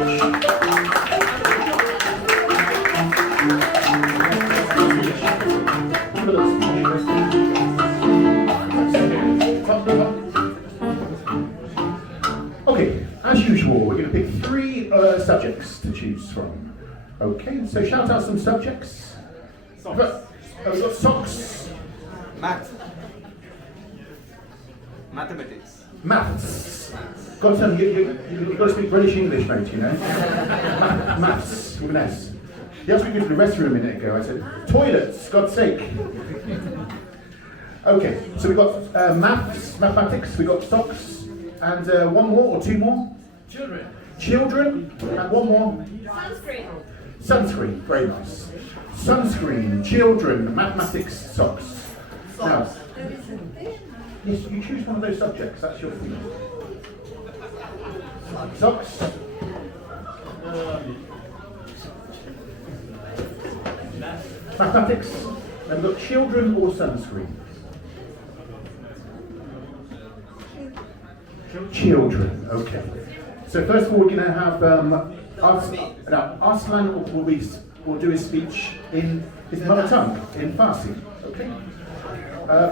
Okay, as usual, we're going to pick 3 subjects to choose from. Okay, so shout out some subjects. We've got socks. Math. Mathematics. Maths. Got to tell you've got to speak British English, mate, you know. Maths, with an S. You asked me to go to the restroom a minute ago. I said, toilets, God's sake. Okay, so we've got mathematics, we've got socks, and 1 more or 2 more? Children, and 1 more? Sunscreen, very nice. Sunscreen, children, mathematics, socks. Now, yes, you choose one of those subjects, that's your thing. Socks. Mathematics. And we've got children or sunscreen. Children, okay. So first of all, we're going to have Arslan will do his speech in his mother tongue, in Farsi. Okay.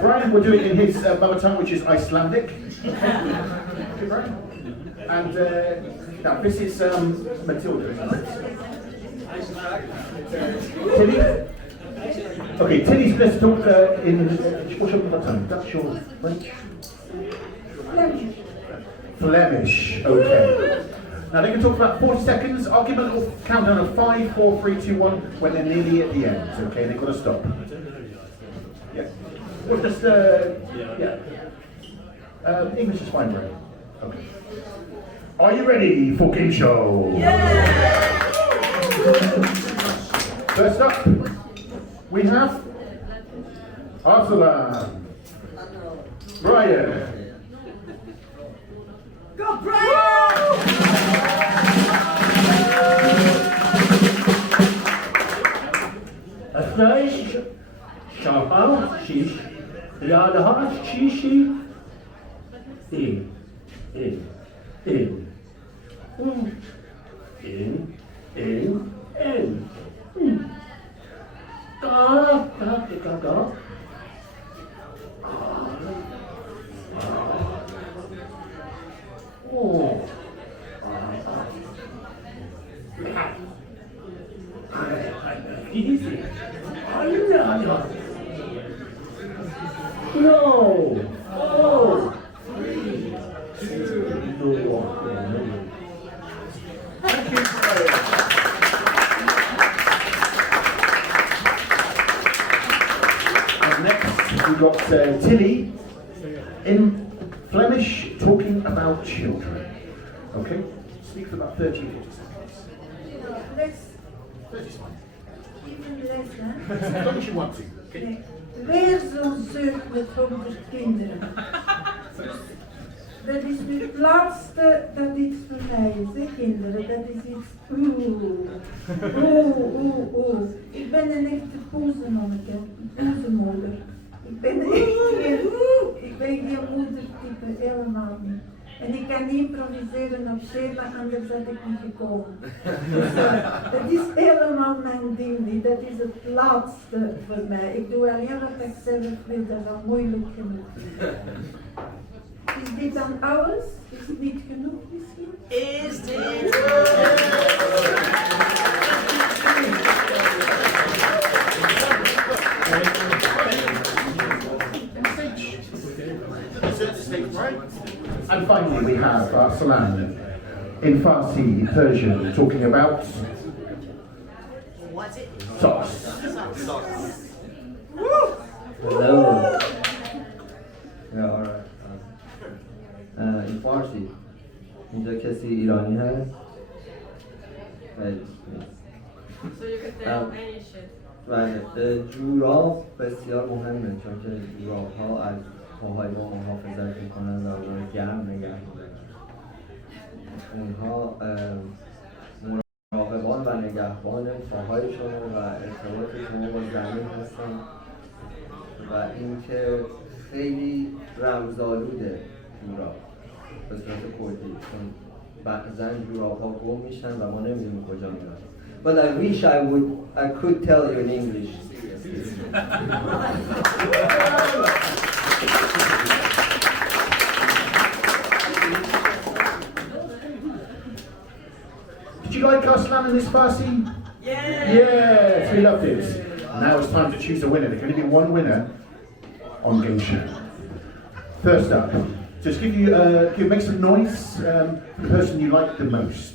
Brian will do it in his mother tongue, which is Icelandic. Okay, Brian. And now this is Matilda. Tilly. Okay, Tilly's going to talk in what's your mother tongue? Dutch or French? Flemish. Okay. Now they can talk for about 40 seconds. I'll give them a little countdown of 5, 4, 3, 2, 1 when they're nearly at the end. Okay, they've got to stop. Yeah. Well, just yeah. English is fine, Brian. Okay. Are you ready for game show? Yeah! First up, we have Arslan, Brian. Go, Brian! Asnash, Shahar, Shish, Yadha, Shishi, in. Ga. Oh. Easy. No. Oh. 3, 2, 1. Thank you. And next we've got Tilly in Flemish talking about children. Okay? Speak for about 30 or 40 seconds. Less, 30's fine. even less, hè? As long as you want to. Okay. Nee. Weer zo'n zeug met 100 kinderen. Dat is nu het laatste dat iets voor mij is, hè, kinderen. Dat is iets. Oeh. Ik ben een echte poezenmanneke, een poezenmoeder. Ik ben geen moedertype, helemaal niet. En ik kan niet improviseren op schema, anders had ik niet gekomen. Dus dat is helemaal mijn ding niet. Dat is het laatste voor mij. Ik doe alleen wat ik zelf wil, dat is al moeilijk genoeg. Is dit dan alles? Is het niet genoeg misschien? Is dit? Right? And finally we have Salam in Farsi, Persian, talking about What's it? socks. Hello. Yeah, alright. این فارسی اینجا کسی ایرانی هست؟ So you could tell any shit. بله جوراب بسیار مهمه چون که جوراب ها از پاهای ما محافظت میکنن و اون گرم نگه میدارن اونها مراقبان و نگهبان پاهایشون و ارتباط شما با زمین هستن و اینکه خیلی رمزآلوده جوراب به صورت کلی چون بعضا جوراب ها گم میشن و ما نمیدونیم کجا میرن. But I wish I could tell you in English. Did you like our slam in this Farsi? Yes, we loved it. Now it's time to choose a winner. There can only be one winner on Game Show. First up, just make some noise for the person you like the most.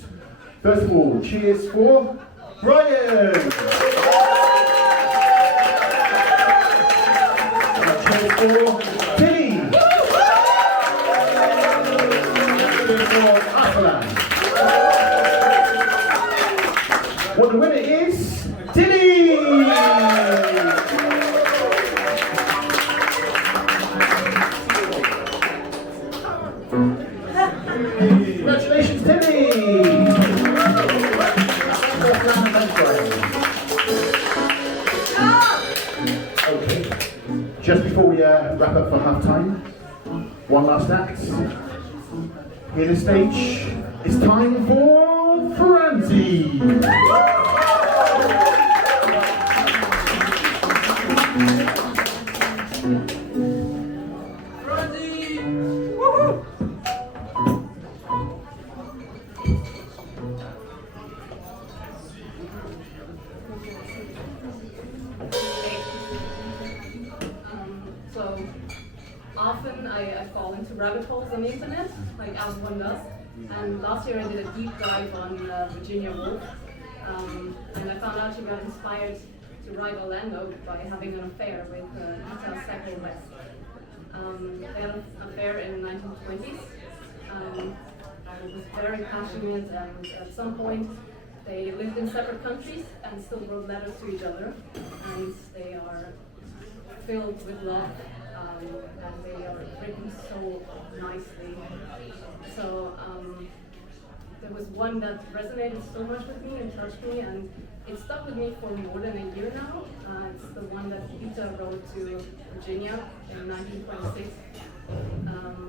First of all, cheers for Brian! Cheers for Tilly! Cheers for Asalan! Well, the winner is Tilly! Congratulations, Tilly! Okay, just before we wrap up for half time, one last act. Here the stage, it's time for Francie! So often I fall into rabbit holes on the internet, like as one does. And last year I did a deep dive on Virginia Woolf, and I found out she got inspired to write Orlando by having an affair with Ita Sackville West. They had an affair in the 1920s. It was very passionate, and at some point they lived in separate countries and still wrote letters to each other, and they are filled with love, and they are written so nicely. So there was one that resonated so much with me and touched me, and it stuck with me for more than a year now. It's the one that Peter wrote to Virginia in 1926,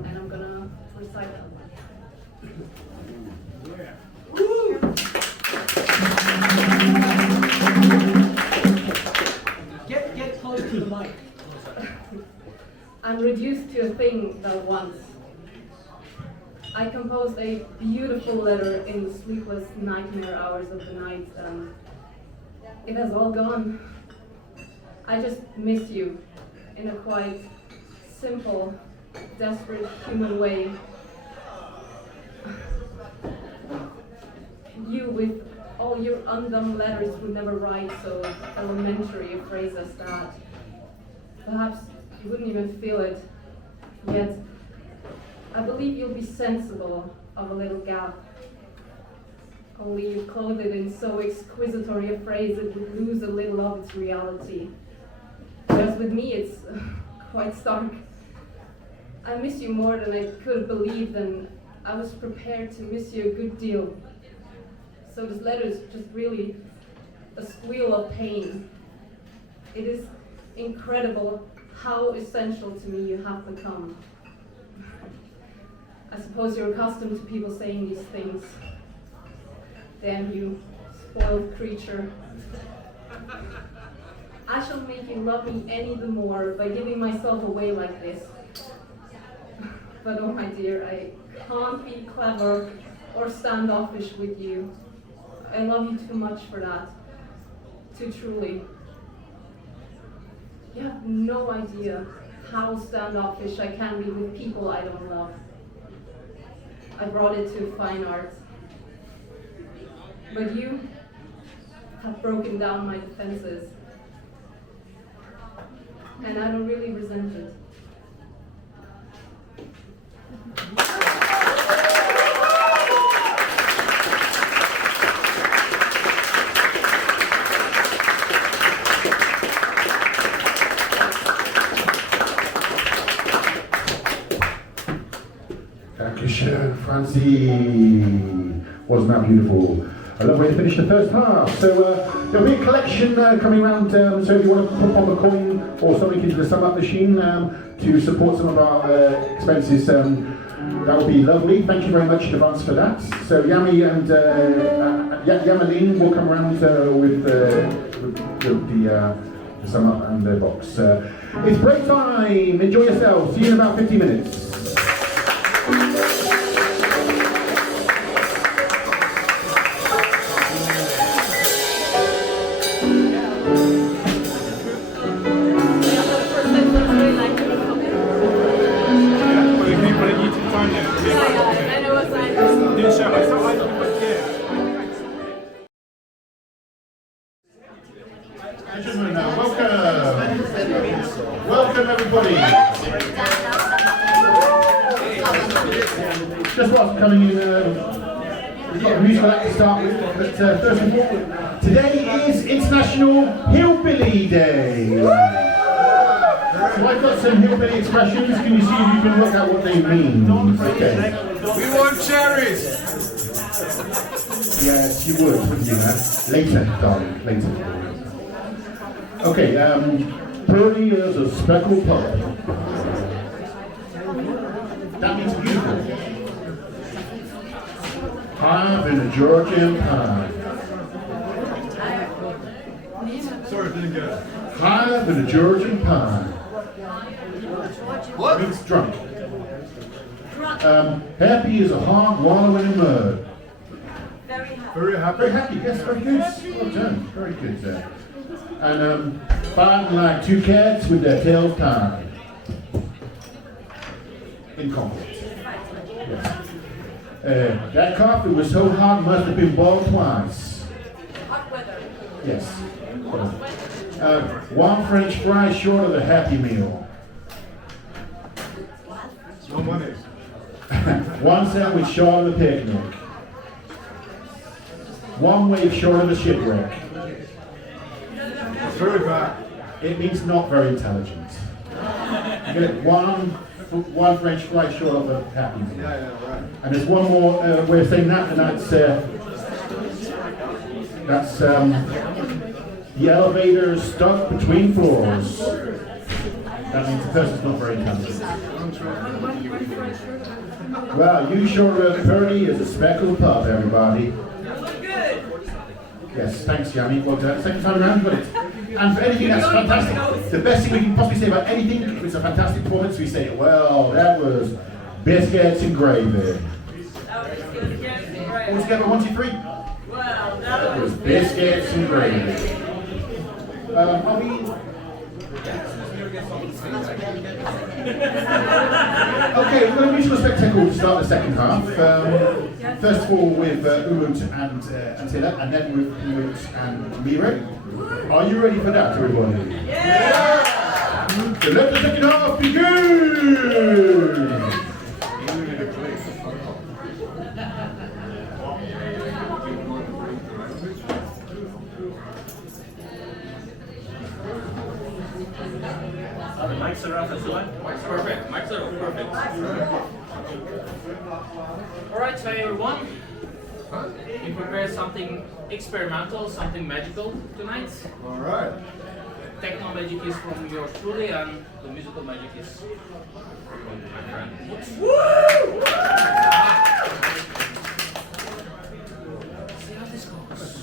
and I'm gonna recite that one. Get close to the mic. I'm reduced to a thing that once. I composed a beautiful letter in the sleepless nightmare hours of the night, and it has all gone. I just miss you in a quite simple, desperate human way. You with all your undone letters would never write so elementary a phrase as that. Perhaps you wouldn't even feel it, yet I believe you'll be sensible of a little gap. only you clothe it in so exquisitory a phrase it would lose a little of its reality. Whereas with me it's quite stark. I miss you more than I could believe, and I was prepared to miss you a good deal. So this letter is just really a squeal of pain. It is incredible how essential to me you have become. I suppose you're accustomed to people saying these things. Damn you, spoiled creature. I shall make you love me any the more by giving myself away like this. But oh my dear, I can't be clever or standoffish with you. I love you too much for that. Too truly. You have no idea how standoffish I can be with people I don't love. I brought it to fine art. But you have broken down my defenses. And I don't really resent it. Dankeschön, Francie. Wasn't that beautiful? A lovely way to finish the first half. So there'll be a collection coming around, so if you want to pop a coin or something into the sum up machine to support some of our expenses, that would be lovely. Thank you very much in advance for that. So Yami and Yamalene will come around with the sum up and the box. It's break time. Enjoy yourselves. See you in about 50 minutes. Welcome everybody. Just whilst coming in, we've got a musical act to start with, but first of all, today is International Hillbilly Day. So I've got some hillbilly expressions. Can you see if you can work out what they mean? Okay. We want cherries! Yes, you would, wouldn't you, later, darling, later. Okay, Purdy is a speckled pup. That means beautiful. Hive in a Georgian pie. Sorry, didn't get it. Hive in a Georgian pie. What? Means drunk. Happy is a hog wallowing in mud. Very happy. Very happy, yes, very good. Well done, very good. And fighting like two cats with their tails tied. In conflict. Yes. That coffee was so hot, must have been boiled twice. Hot weather. Yes. One French fry short of the Happy Meal. No money. One sandwich short of the picnic. One wave short of the shipwreck. Very bad. It means not very intelligent. You get it? One French fry short of a Happy Meal. Yeah, right. And there's one more way of saying that, and that's the elevator is stuck between floors. That means the person's not very intelligent. Well, you sure look pretty as a speckled pup, everybody. Yes, thanks, Yami. Well done. Second time around, got it. And for anything that's fantastic, the best thing we can possibly say about anything, if it's a fantastic performance, we say, well, that was biscuits and gravy. All together, 1, 2, 3. Well, That was biscuits and gravy. Are we... Okay, we're going to musical spectacle to start the second half. First of all with Umut and Attila, and then with Umut and Miro. Are you ready for that, everybody? Yeah! So let the second half begin! Mics are off as well. Perfect. Mics are off. Perfect. Alright, so everyone, we prepared something experimental, something magical tonight. All right. Techno magic is from yours truly, and the musical magic is from my friend. Woo! See how this goes.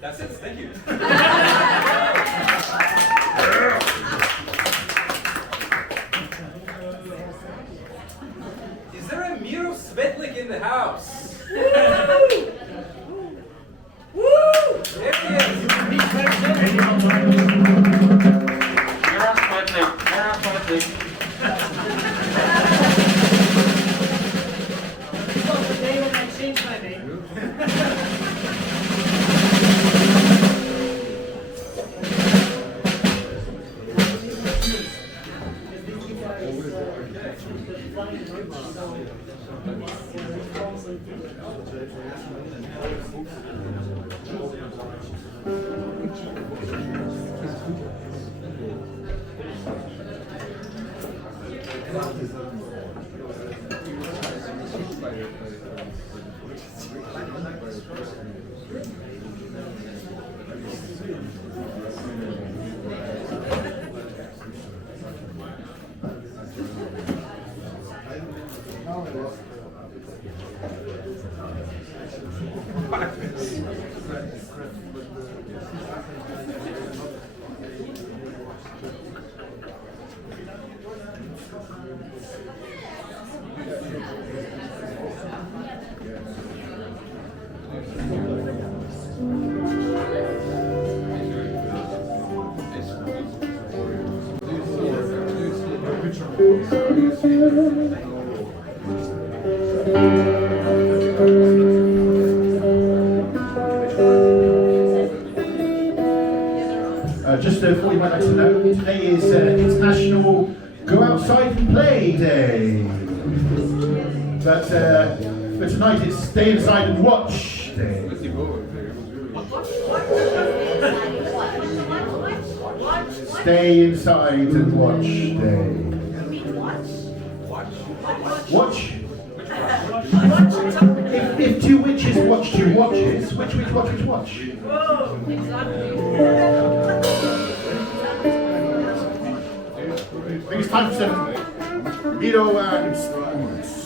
That's it. Thank you. Is there a Miro Svetlik in the house? Woo! There he is. Miro Svetlik. Just for you might like to know, today is International Go Outside and Play Day. But for tonight it's Stay Inside and Watch Day. Stay inside and watch day. Watch? If two witches watch two watches, which witch watch which watch? I think it's time for some Miro and spoons.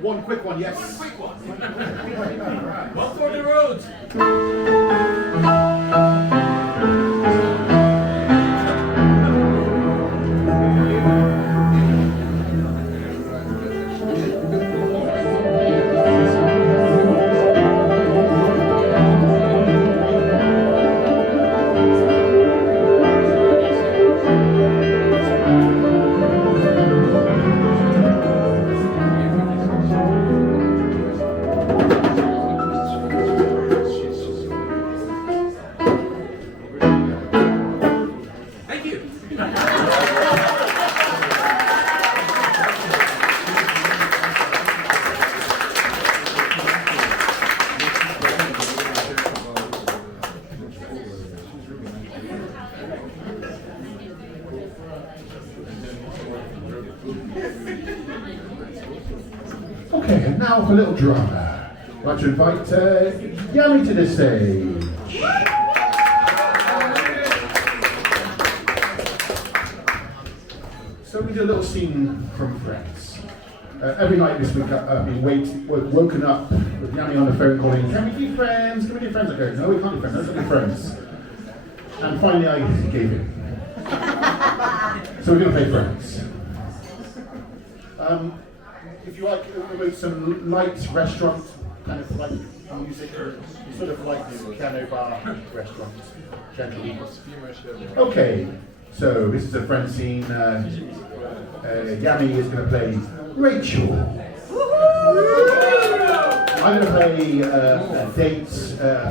One quick one, yes. One quick one. One for the road. Thank you. Okay, and now for a little drama. I'd like to invite Yami to the stage. So we do a little scene from Friends. Every night this week I've been woken up with Yami on the phone calling, can we do Friends? Can we do Friends? I go, no, we can't do Friends, let's do Friends. And finally I gave in. So we're going to play Friends. If you like with some light restaurant kind of like music, sort of like piano bar restaurant, gently. Okay, so this is a friend scene. Yami is going to play Rachel. I'm going to play a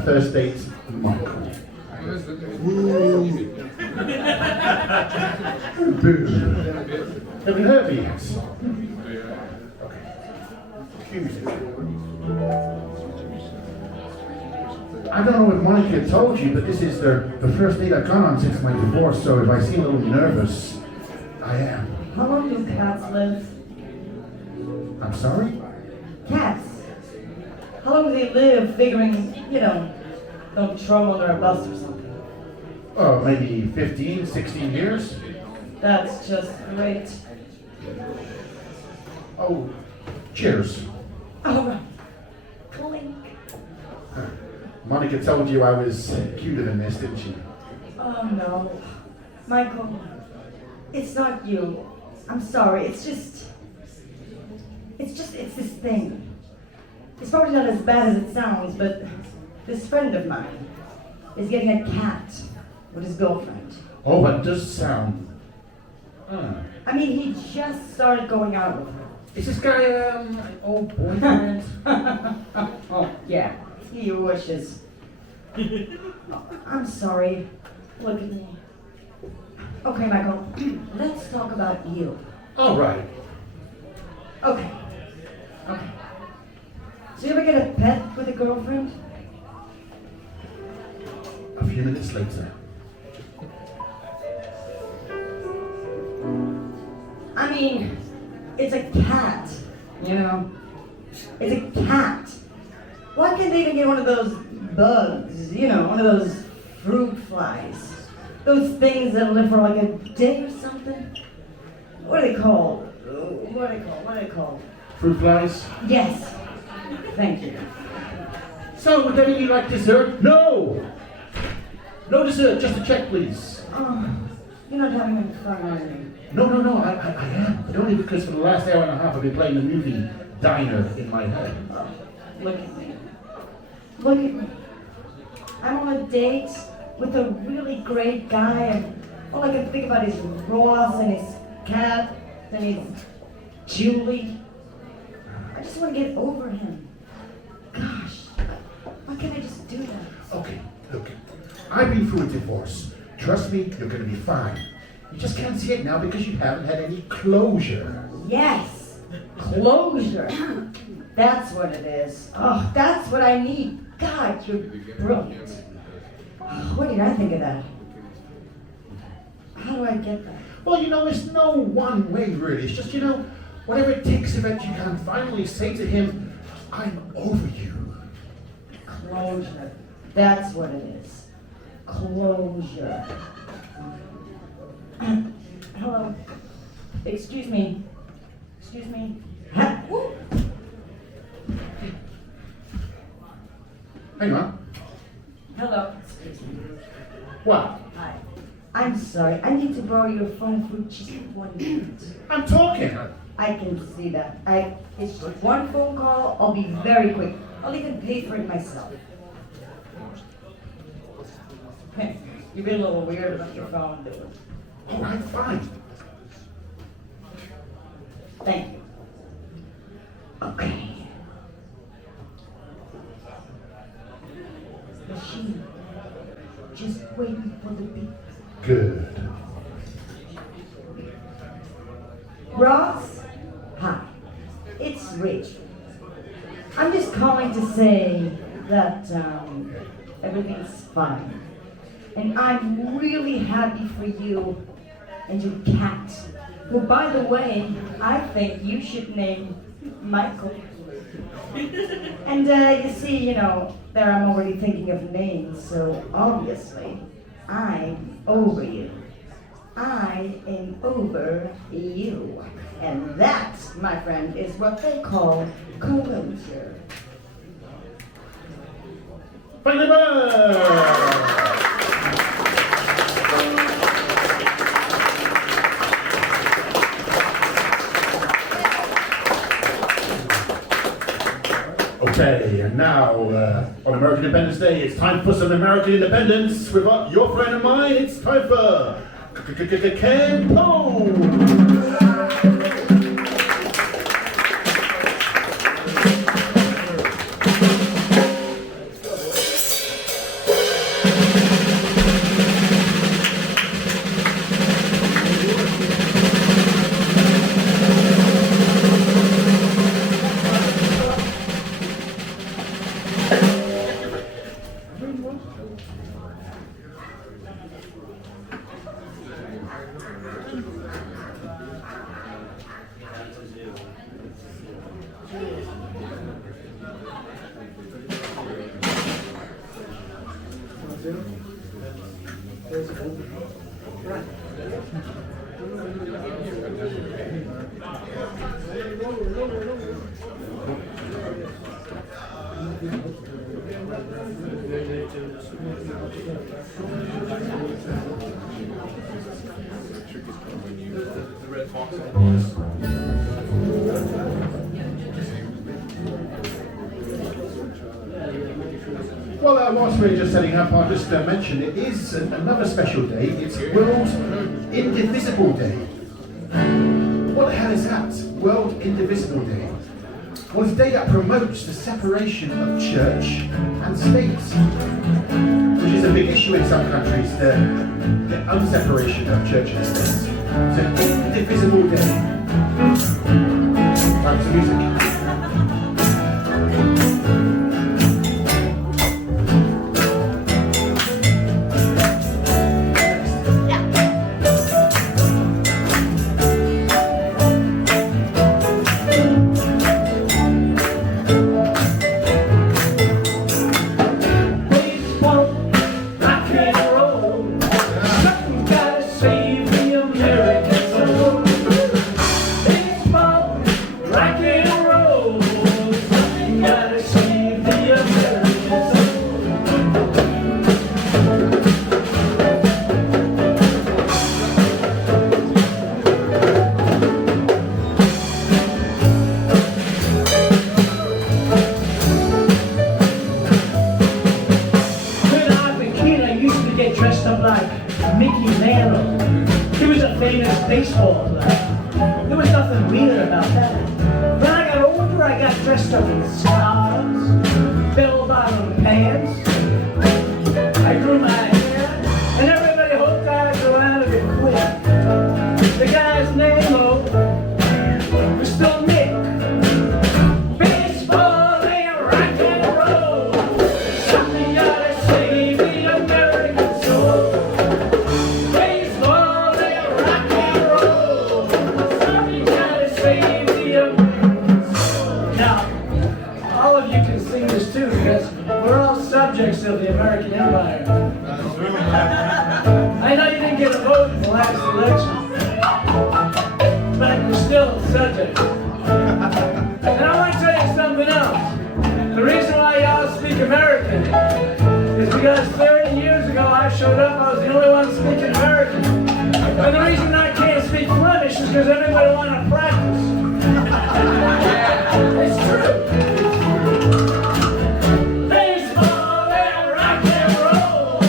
first date, Michael. Boo. Have you heard me yet? I don't know if Monica told you, but this is the first date I've gone on since my divorce, so if I seem a little nervous, I am. How long do cats live? I'm sorry? Cats. How long do they live figuring, don't throw them under a bus or something? Oh, maybe 15, 16 years? That's just great. Oh, cheers. Oh, clink. Monica told you I was cuter than this, didn't she? Oh no. Michael, it's not you. I'm sorry, it's this thing. It's probably not as bad as it sounds, but this friend of mine is getting a cat with his girlfriend. Oh, that does sound... I mean, he just started going out with her. Is this guy an old boyfriend? Oh, yeah. He wishes. I'm sorry. Look at me. Okay, Michael. Let's talk about you. All right. Okay. So you ever get a pet with a girlfriend? A few minutes later. I mean, it's a cat, It's a cat. Why can't they even get one of those bugs, one of those fruit flies? Those things that live for like a day or something? What are they called? What are they called? Fruit flies? Yes. Thank you. So, would any of you like dessert? No! No dessert, just a check, please. Oh, you're not having any fun, are you? No, I am. But only because for the last hour and a half I've been playing the movie Diner in my head. Oh, look at me. Look at me. I'm on a date with a really great guy, and all I can think about is Ross and his cat and his Julie. I just want to get over him. Gosh, why can't I just do that? Okay, look. I've been through a divorce. Trust me, you're going to be fine. You just can't see it now because you haven't had any closure. Yes, closure. That's what it is. Oh, that's what I need. God, you're brilliant. Oh, what did I think of that? How do I get that? Well, there's no one way really. It's just, whatever it takes so that you can finally say to him, I'm over you. Closure. That's what it is. Closure. Hello. Excuse me. Hang on. Hello. What? Hi. I'm sorry. I need to borrow your phone for just 1 minute. I'm talking. I can see that. It's just one phone call. I'll be very quick. I'll even pay for it myself. You've been a little weird about your phone, dude. All right, fine. Thank you. Okay. Machine. Just waiting for the beat. Good. Ross? Hi. It's Rich. I'm just calling to say that everything's fine. And I'm really happy for you and your cat, who, by the way, I think you should name Michael. And you see, there I'm already thinking of names, so obviously, I'm over you. I am over you. And that, my friend, is what they call closure. Thank you very much. Okay, and now on American Independence Day, it's time for some American independence with your friend of mine. It's time for Ken Poe. Well, whilst we're just setting up, I'll just mention it is another special day. It's World Indivisible Day. What the hell is that? World Indivisible Day. Well, it's a day that promotes the separation of church and state, which is a big issue in some countries, the unseparation of church and state. It's an indivisible day. Back to music. Baseball player. There was nothing weird about that. When I got older, I got dressed up in scarves, bell-bottom pants. I grew my hair, and everybody hoped I'd go out of it quick. The guy's name, was still Nick. Baseball ain't rock and roll. Something gotta save the American soul. Subjects of the American Empire. I know you didn't get a vote in the last election, but we're still subjects. And I want to tell you something else. The reason why y'all speak American in it is because 30 years ago I showed up, I was the only one speaking American. And the reason I can't speak Flemish is because everybody wanted to practice. It's true. Baseball and rock and roll.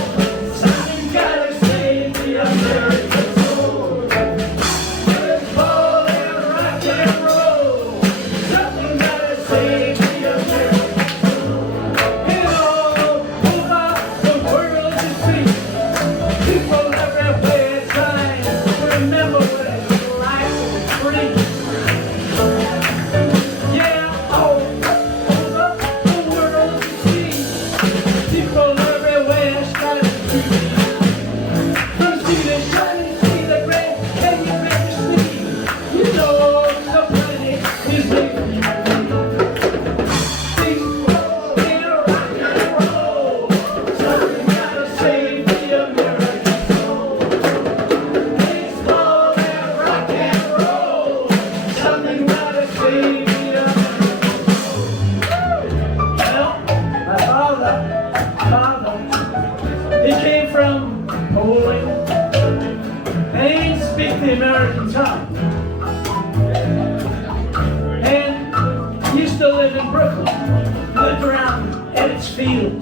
Something gotta save the American soul. Baseball and rock and roll. Something gotta save the American soul. And all over the world you see people everywhere trying to remember what it's like to be free. Yeah, all over the world you see people everywhere trying to be free. From sea to shining sea, the great can you make me see? You know the planet is made for you. Baseball and rock and roll. Something gotta save the American soul. Baseball and rock and roll. Something gotta save the American soul. Well, my father, he came from Poland, and he didn't speak the American tongue. And he used to live in Brooklyn, lived around Edits Field.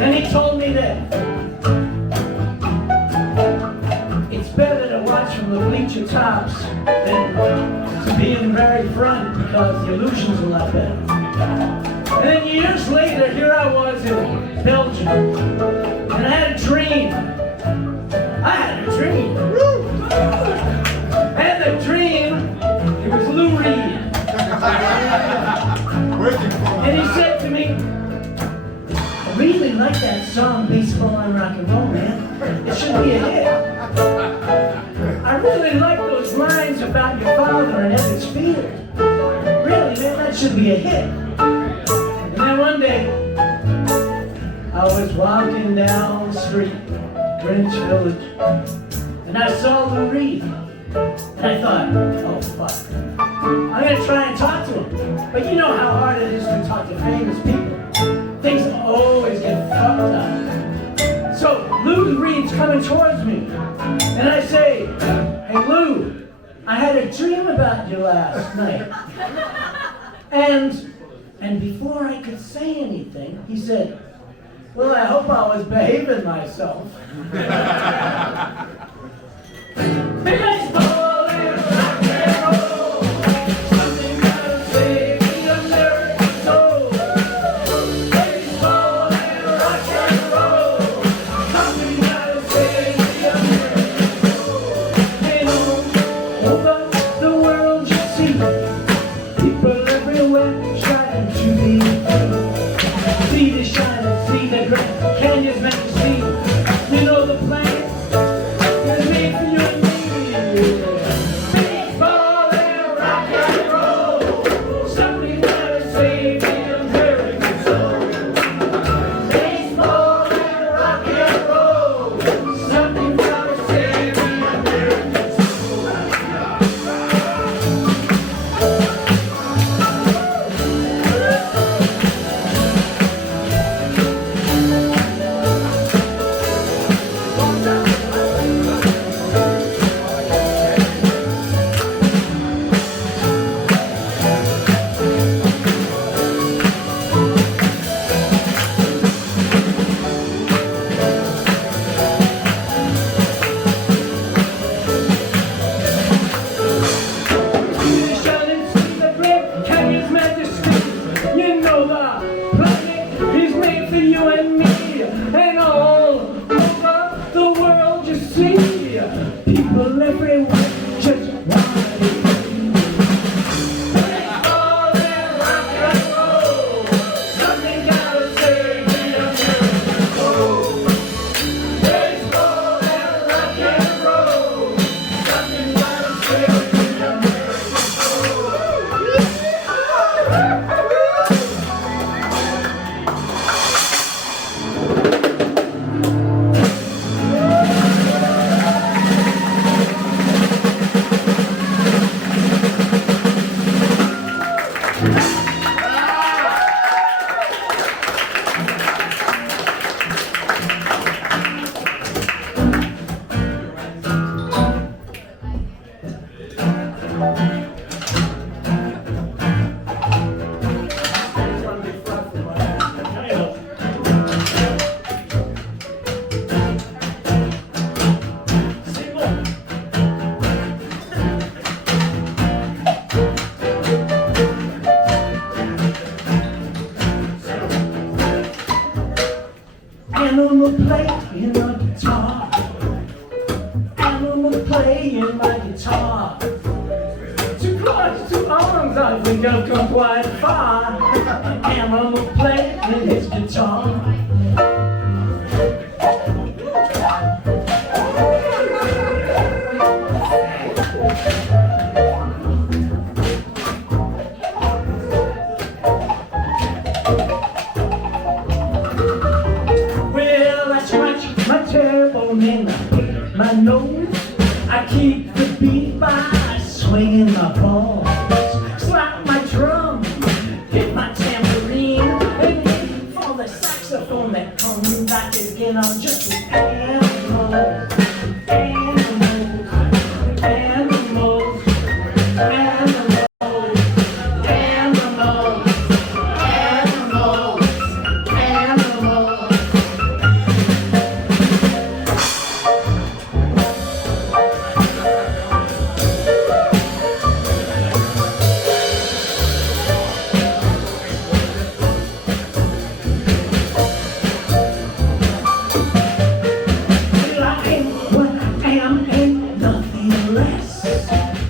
And he told me that it's better to watch from the bleacher tops than to be in the very front because the illusion's a lot better. And then years later, here I was in Belgium, and I had a dream. And the dream, it was Lou Reed. And he said to me, I really like that song, Baseball and Rock and Roll, man. It should be a hit. I really like those lines about your father and Edits Field. Really, man, that should be a hit. And then one day, I was walking down the street, Greenwich Village, and I saw Lou Reed. And I thought, oh fuck, I'm gonna try and talk to him. But you know how hard it is to talk to famous people. Things always get fucked up. So Lou Reed's coming towards me, and I say, hey Lou, I had a dream about you last night. And before I could say anything, he said, well, I hope I was behaving myself. Baseball and rock and roll. Something gotta save the American soul. Baseball and rock and roll. Something gotta save the American soul. And all over the world you see people everywhere trying to be free. See the shining, see the great canyons meant to see. You know the planet is made for you and me. Baseball and rock and roll. Something gotta save the American soul. Baseball and rock and roll. Something gotta save the American soul. You know the planet is made for you and me, and all over the world you see people everywhere just want to be free. Baseball and rock and roll, something gotta save the American soul. Baseball and rock and roll, something gotta save the American soul. think I've come quite far. And I'm playing his guitar. Well, I scratch my tailbone and I pick my nose. I keep the beat by swinging my balls. Slap my drum, hit my tambourine, and wait for the saxophone that comes back again. I'm just an animal, animal, animal, animal, animal, animal, animal.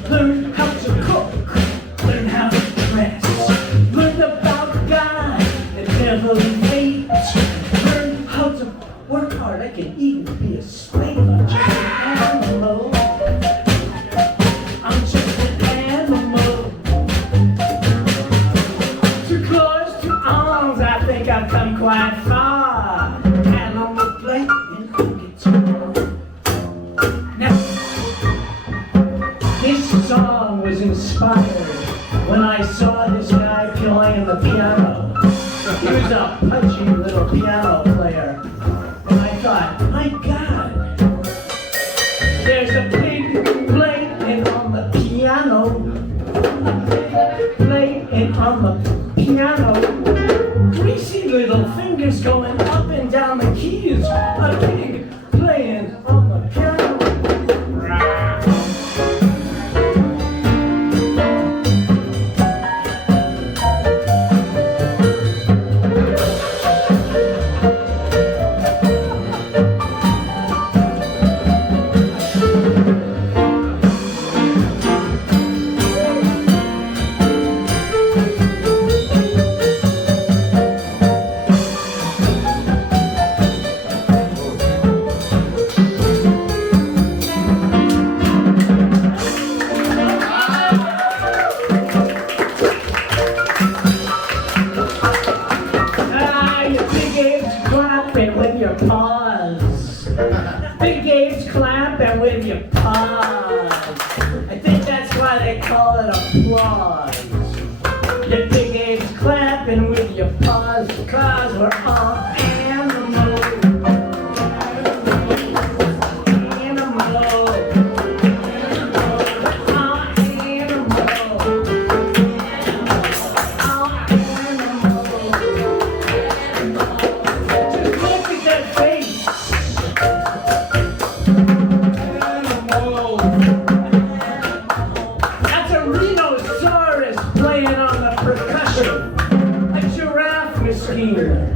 Learn how to cook, learn how to dress, learn about God and heavenly fate, learn how to work hard. I can even be a slave. I'm just an animal. I'm just an animal. Too close to arms, I think I've come quite far. Animal playing guitar. Now, this song was inspired when I saw this guy playing the piano. He was a pudgy little piano player. And I thought, my God, there's a pig playing on the piano. A pig playing on the piano. Greasy little fingers going up and down the keys. A pig playing on the piano. Big Abe's clapping with your paws. I think that's why they call it applause. Your Big Abe's clapping with your paws, cause we're all animals. Animals. All animals. All animals. Just look at that face. That's a rhinoceros playing on the percussion. A giraffe machine.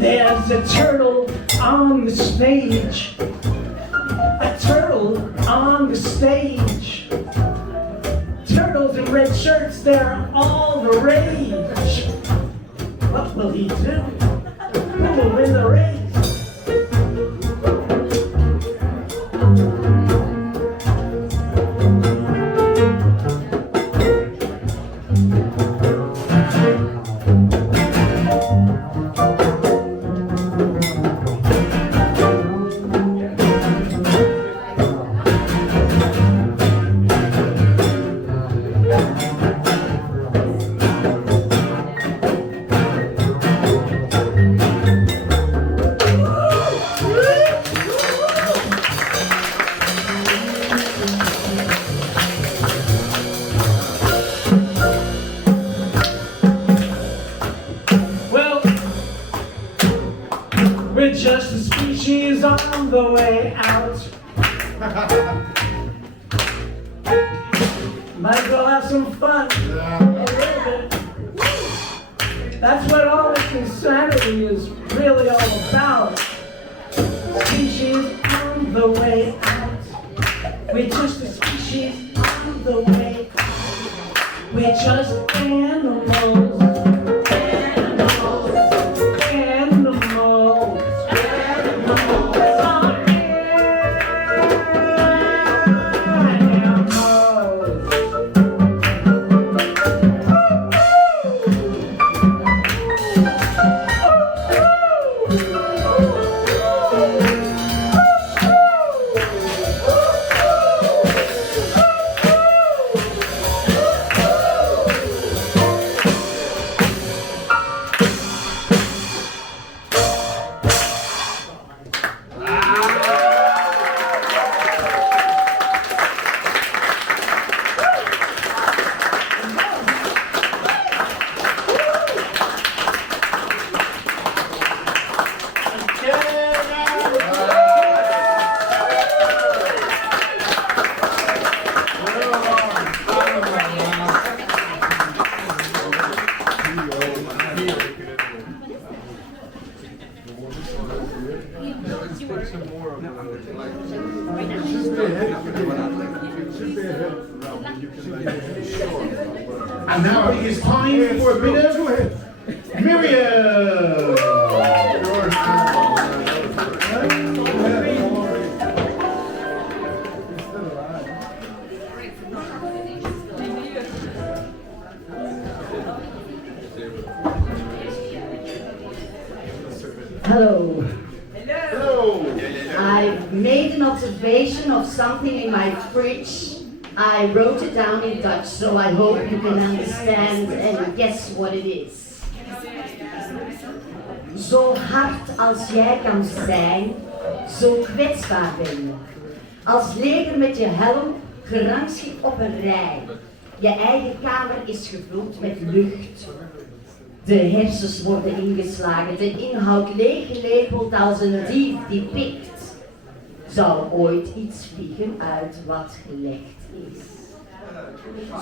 There's a turtle on the stage. A turtle on the stage. Turtles in red shirts, they're all the rage. What will he do? Who will win the race? Might as well have some fun. A little bit. That's what all this insanity is really all about. Species on the way out. We're just a species on the way out. We're just animals. Animals. Animals. And now it is time for a bit of Miriam. Hello. Hello. I've made an observation of something in my fridge. I wrote it down in Dutch, so I hope you can understand and guess what it is. Zo hard als jij kan zijn, zo kwetsbaar ben je. Als leger met je helm, gerangschikt op een rij. Je eigen kamer is gevuld met lucht. De hersens worden ingeslagen, de inhoud leeggelepeld als een dief die pikt. Zou ooit iets vliegen uit wat gelegd is?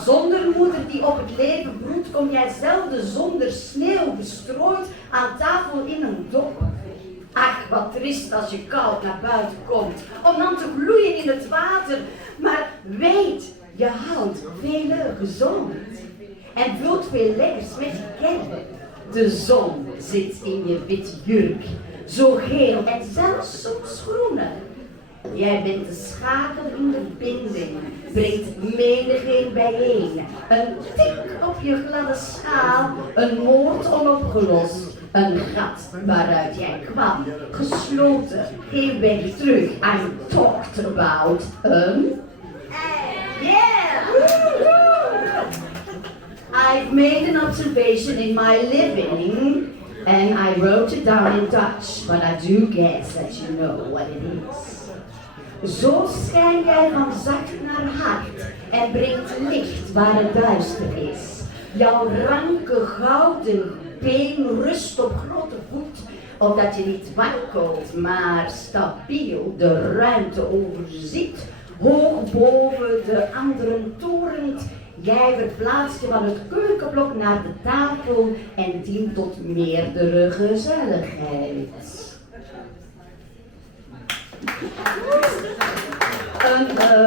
Zonder moeder die op het leven broedt, kom jij zelden zonder sneeuw bestrooid aan tafel in een dop. Ach, wat triest als je koud naar buiten komt, om dan te gloeien in het water. Maar weet, je houdt veel gezond en vult veel lekkers met je kern. De zon zit in je wit jurk, zo geel en zelfs soms groener. Jij bent de schakel in de binding, brengt menigeen bijeen. Een tik op je gladde schaal, een moord onopgelost. Een gat waaruit jij kwam, gesloten, geen weg terug. I'm talked about een... Yeah! I've made an observation in my living, and I wrote it down in Dutch, but I do guess that you know what it is. Zo schijn jij van zacht naar hard en brengt licht waar het duister is. Jouw ranke gouden been rust op grote voet, omdat je niet wankelt, maar stabiel de ruimte overziet. Hoog boven de anderen torent, jij verplaatst je van het keukenblok naar de tafel en dient tot meerdere gezelligheid.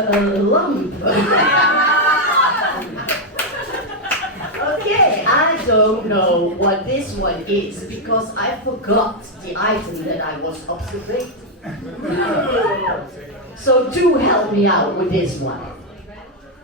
Een lamp. Okay, I don't know what this one is because I forgot the item that I was observing. So do help me out with this one.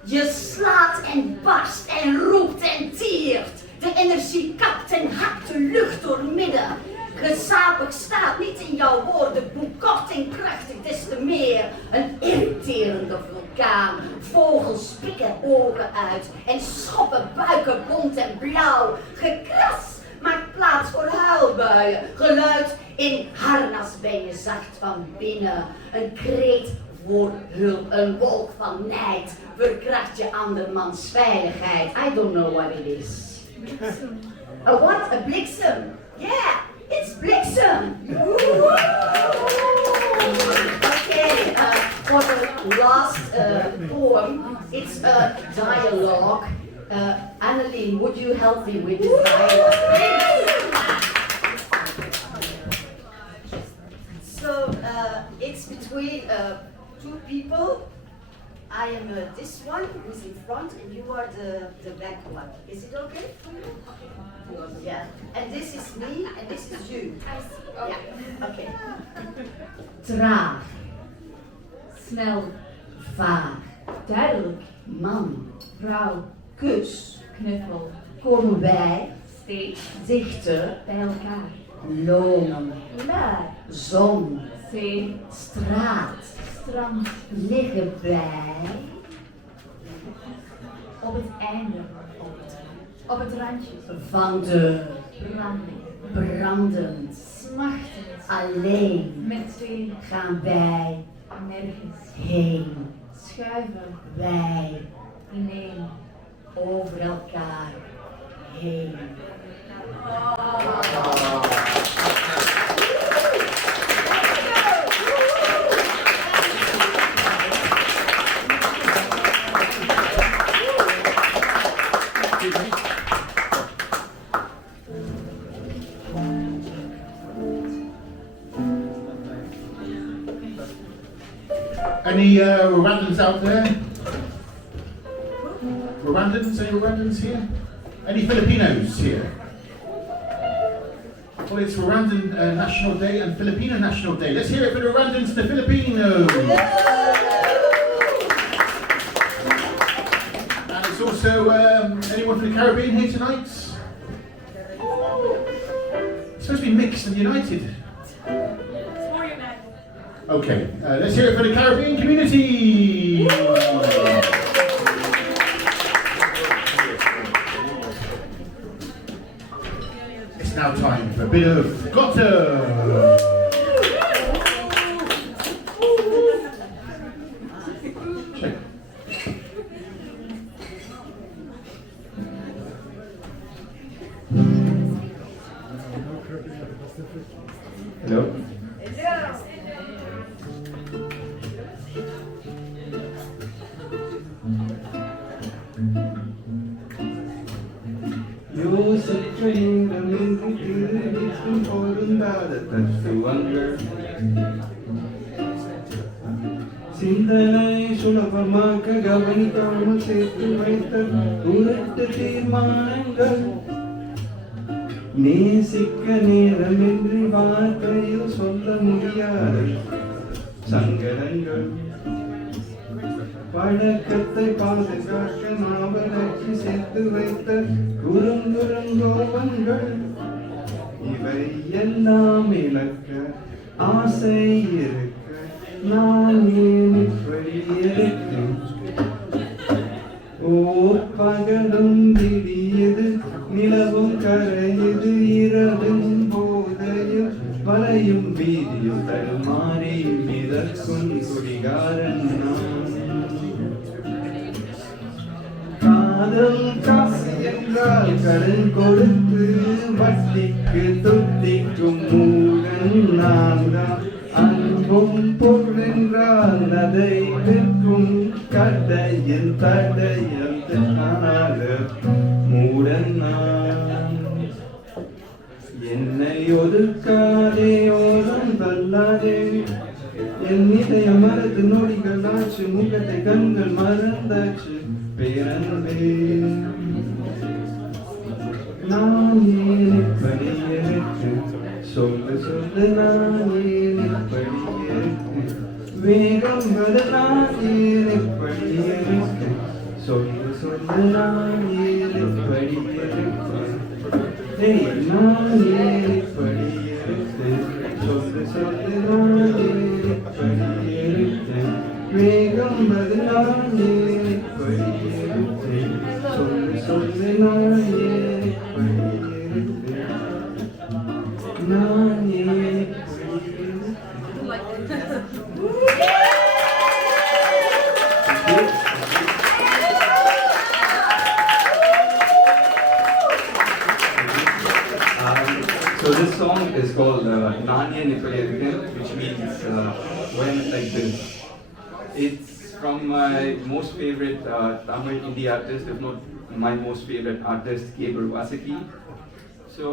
Je slaat en barst en roept en tiert. De energie kapt en hakt de lucht doormidden. Gezapig staat niet in jouw woordenboek, kort en krachtig des te meer. Een irriterende vulkaan. Vogels pikken ogen uit en schoppen buiken bont en blauw. Gekras maakt plaats voor huilbuien. Geluid in harnas ben je zacht van binnen. Een kreet voor hulp, een wolk van nijd. Verkracht je andermans veiligheid. I don't know what it is. A what? A bliksem? Yeah! It's bliksem! Okay, for the last poem. It's a dialogue. Annelien, would you help me with this dialogue? So it's between two people. I am this one who's in front, and you are the back one. Is it okay for you? Yeah. And this is me, and this is you. I see. Okay. Yeah. Okay. Traag. Snel. Vaag. Duidelijk. Man. Vrouw. Kus. Knuffel. Komen wij Steeds. dichter Bij elkaar. loon. Laag. Zon. Zee. Straat. Strand. Liggen wij Op het einde. Op het randje. van de Branding. brandend. Smachtend. Alleen Met twee. gaan wij Nergens. heen. Schuiven. Wij Ineen. over elkaar heen. Any Rwandans out there? Rwandans? Any Rwandans here? Any Filipinos here? Well, it's Rwandan National Day and Filipino National Day. Let's hear it for the Rwandans and the Filipinos. And it's also anyone from the Caribbean here tonight? It's supposed to be mixed and united. Okay, let's hear it for the Caribbean community. It's now time for a bit of Gotta. Check. Hello? சிந்தனை சுலபமாக்க கவனிக்காமல் சேர்த்து வைத்த உரட்டு தீர்மானங்கள் நேசிக்க நேரமின்றி வார்த்தையில் சொல்ல முடியாத சங்கடங்கள் பழக்கத்தை பாதுகாக்க நாவலக்கி சேர்த்து வைத்த குறுங்குறுங்கோபங்கள் இவை எல்லாம் இழக்க ஆசை இருக்க நான் ஏன் இப்படி இருக்கேன் ஓர் பகலும் விடியது நிலவும் கரையது இரவின் போதையில் வளையும் வீதியில் தடுமாறி மிதக்கும் குடிகாரன் காதல் காசு என்றால் கடன் கொடுத்து வட்டிக்கு தொட்டிக்கும் மூடன் நான் தான் அன்பும் பொருள் என்றால் அதை விற்கும் கடையில் தடையில் காணாத மூடன் நான் என்னை ஒதுக்காதே ஓரம் தள்ளாதே என் இதயம் மறந்து நொடிகளாச்சு முகத்தை கண்கள் மறந்தாச்சு பேரன்பே நான் ஏன் இப்படி இருக்கு சொல்லு சொல்லு நான் ஏன் இப்படி இருக்கு வேகம் வர நான் ஏன் இப்படி இருக்கு சொல்லு சொல்லு நான் ஏன் இப்படி இருக்கு நான் ஏன் இப்படி இருக்கு சொல்லு சொல்லு நான் ஏன் இப்படி இருக்கு வேகம் வர நான் ஏன் இப்படி இருக்கு சொல்லு சொல்லு நான் ஏன் இப்படி இருக்கு நான் ஏன் So this song is called Nanye Nipaliyadikkan, which means when like this. It's from my most favorite Tamil indie artist, if not my most favorite artist, Gabriel Vasaki. So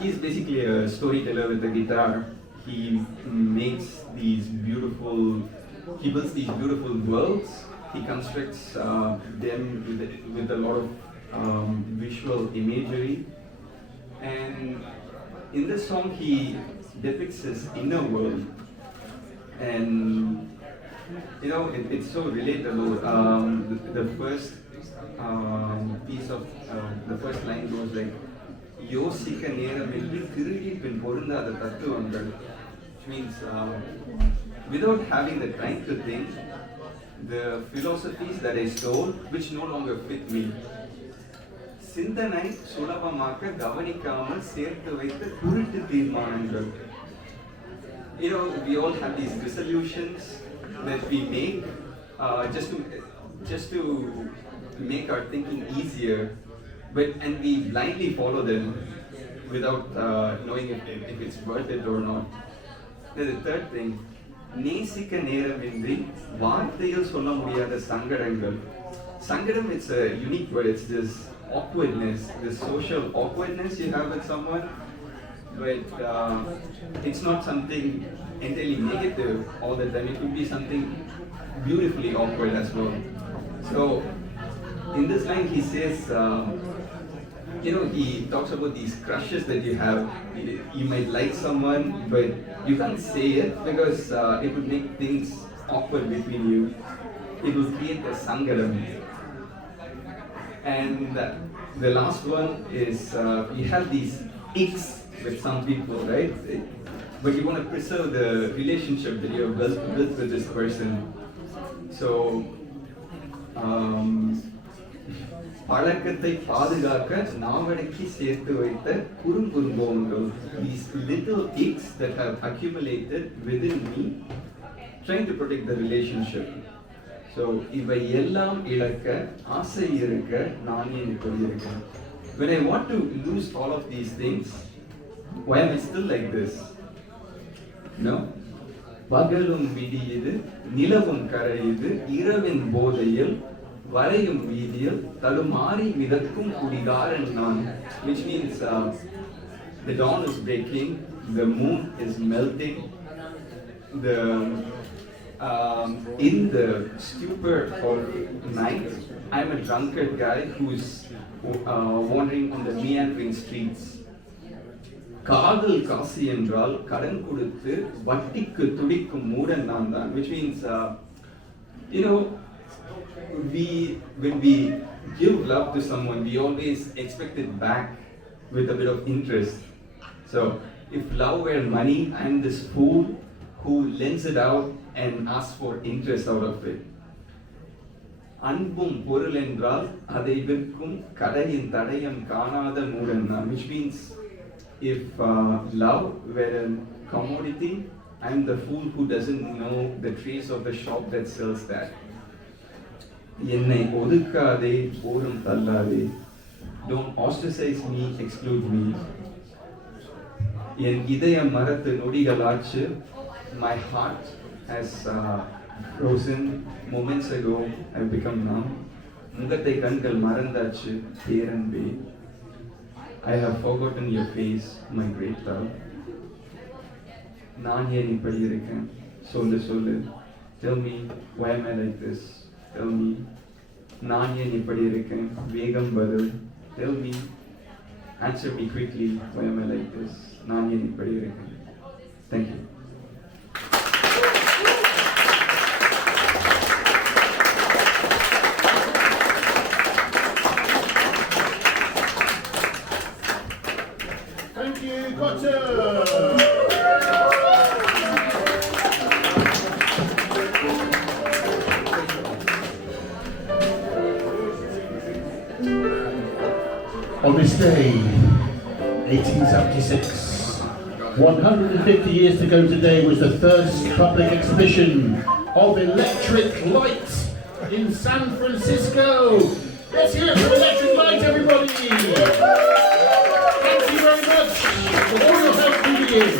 he's basically a storyteller with a guitar. He makes these beautiful, he builds these beautiful worlds. He constructs them with a lot of visual imagery. And in this song, he depicts his inner world. And you know, it's so relatable. The first piece of the first line goes like, யோசிக்க நேரமின்றி திருடி பின் பொருந்தாத தத்துவங்கள், which means without having the time to think, the philosophies that I stole, which no longer fit me. சிந்தனை சுலபமாக்க கவனிக்காமல் சேர்த்து வைத்த குருட்டு தீர்மானங்கள். You know, we all have these resolutions that we make just to make our thinking easier, and we blindly follow them without knowing if it's worth it or not. Then the third thing, நேசிக்க நேரமின்றி வார்த்தையில் சொல்ல முடியாத சங்கடங்கள். Sangadam, it's a unique word. It's this awkwardness, this social awkwardness you have with someone, but it's not something entirely negative all the time. It could be something beautifully awkward as well. So in this line he says, you know, he talks about these crushes that you have. You might like someone, but you can't say it because it would make things awkward between you. It will create a sangadam. And the last one is you have these icks with some people, right? But you want to preserve the relationship that you have built with this person. So பழக்கத்தை பாதுகாக்க நாவடக்கி சேர்த்து வைத்த குறுங்குறும்போங்கள், these little icks that have accumulated within me, trying to protect the relationship. So இவை எல்லாம் இழக்க ஆசை இருக்க நான் ஏன் இப்படி இருக்கேன். When I want to lose all of these things, why am I still like this? No? பகலும் விடியுது, நிலவும் கரையுது, இரவின் போதையில் வரையும் வீதியில் தடுமாறி மிதக்கும் குடிகாரன் நான், which means the dawn is breaking, the moon is melting, in the stupor of night, I'm a drunkard guy who's wandering on the meandering streets. காதல் காசு என்றால் கடன் கொடுத்து வட்டிக்கு துடிக்கும் மூடன் நான் தான், which means you know, when we give love to someone, we always expect it back with a bit of interest. So if love were money, I'm this fool who lends it out and asks for interest out of it. அன்பும் பொருள் என்றால் அதை விற்கும் கடையின் தடயம் காணாத மூடன் நான், which means if love were a commodity, I'm the fool who doesn't know the trace of the shop that sells that. என்னை ஒதுக்காதே ஓரம் தள்ளாதே, don't ostracize me, exclude me. என் இதயம் மரத்து நொடிகளாச்சு, my heart has frozen moments ago, I've become numb. முகத்தை கண்கள் மறந்தாச்சு பேரன்பே, I have forgotten your face, my great love. நான் ஏன் இப்படி இருக்கேன் சொல்லு சொல்லு, tell me why am I like this, tell me. நான் ஏன் இப்படி இருக்கேன் வேகம் பதில், tell me, answer me quickly, why am I like this, நான் ஏன் இப்படி இருக்கேன். Thank you. Thank you, Kotter. On this day, 1876, 150 years ago today, was the first public exhibition of electric light in San Francisco. Let's hear it for electric light, everybody! Thank you very much for all your help through the years.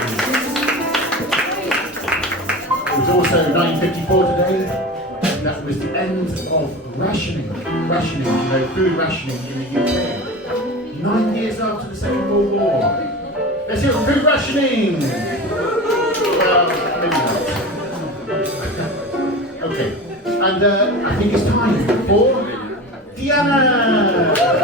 It's also 9:54 today. That was the end of rationing, food rationing in the UK. 9 years after the Second World War. Let's hear it for food rationing! Well, maybe not. Okay, and I think it's time for Diana!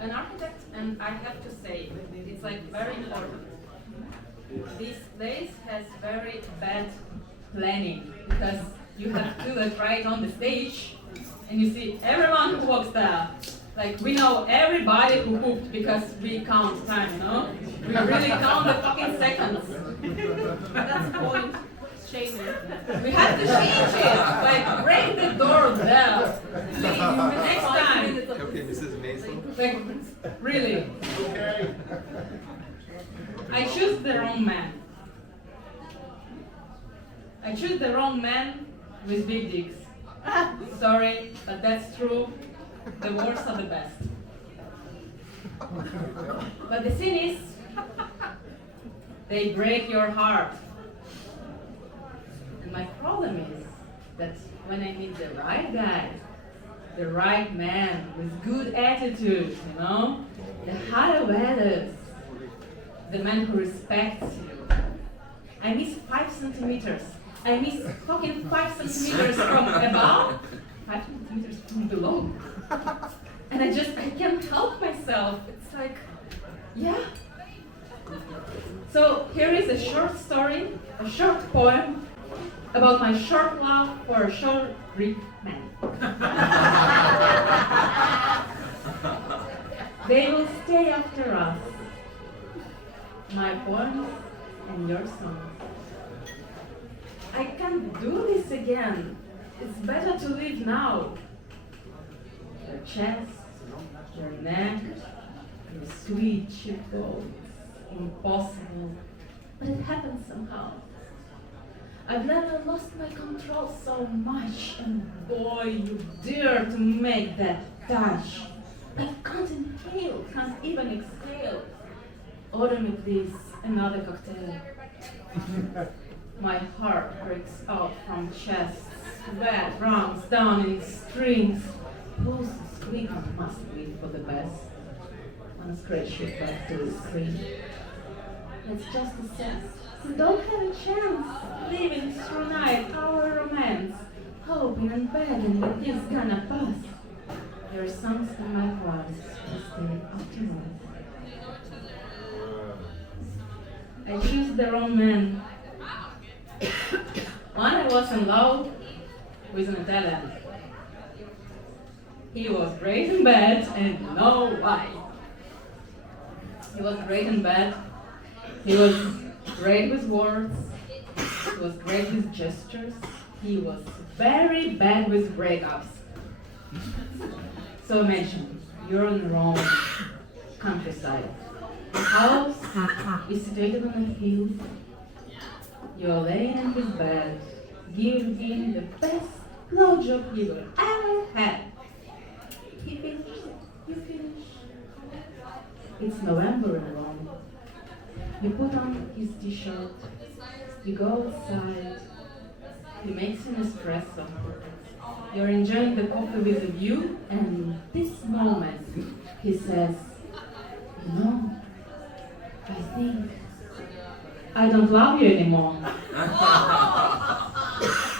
An architect, and I have to say, it's like very important. This place has very bad planning because you have to look right on the stage and you see everyone who walks there. Like we know everybody who pooped because we count time, you know? We really count the fucking seconds. That's the point. Shaming. We have to change it. Like break the door there. Please, next time. Okay, Mrs. Mason. Like, really. Okay. I choose the wrong man. I choose the wrong man with big dicks. Sorry, but that's true. The worst are the best. But the thing is, they break your heart. And my problem is that when I meet the right guy, the right man with good attitude, you know, the higher values, the man who respects you, I miss 5 centimeters. I miss fucking 5 centimeters from above, 5 centimeters from below. And I can't help myself. It's like, yeah. So here is a short story, a short poem about my short love for a short Greek man. They will stay after us, my poems and your songs. I can't do this again. It's better to live now. Your chest, your neck, your sweet cheekbones. Impossible, but it happened somehow. I've never lost my control so much, and boy, you dare to make that touch. I can't inhale, can't even exhale. Order me please another cocktail. My heart breaks out from chest, sweat runs down in strings. Pulse is quick and must wait for the best. One scratch your back to the screen. It's just a sense. We don't have a chance. Living through night, our romance. Hoping and begging that it's gonna pass. Your songs in my voice will stay optimized. I choose the wrong man. When I was in love with an Italian. He was great in bed and you know why. He was great in bed. He was great with words. He was great with gestures. He was very bad with breakups. So imagine, you're in the wrong countryside. The house is situated on a hill. You're laying in his bed, giving him the best blowjob you will ever had. He finishes, you finish. It's November in Rome. You put on his t-shirt, you go outside, he makes an espresso. You're enjoying the coffee with a view, and in this moment, he says, you know, I think I don't love you anymore.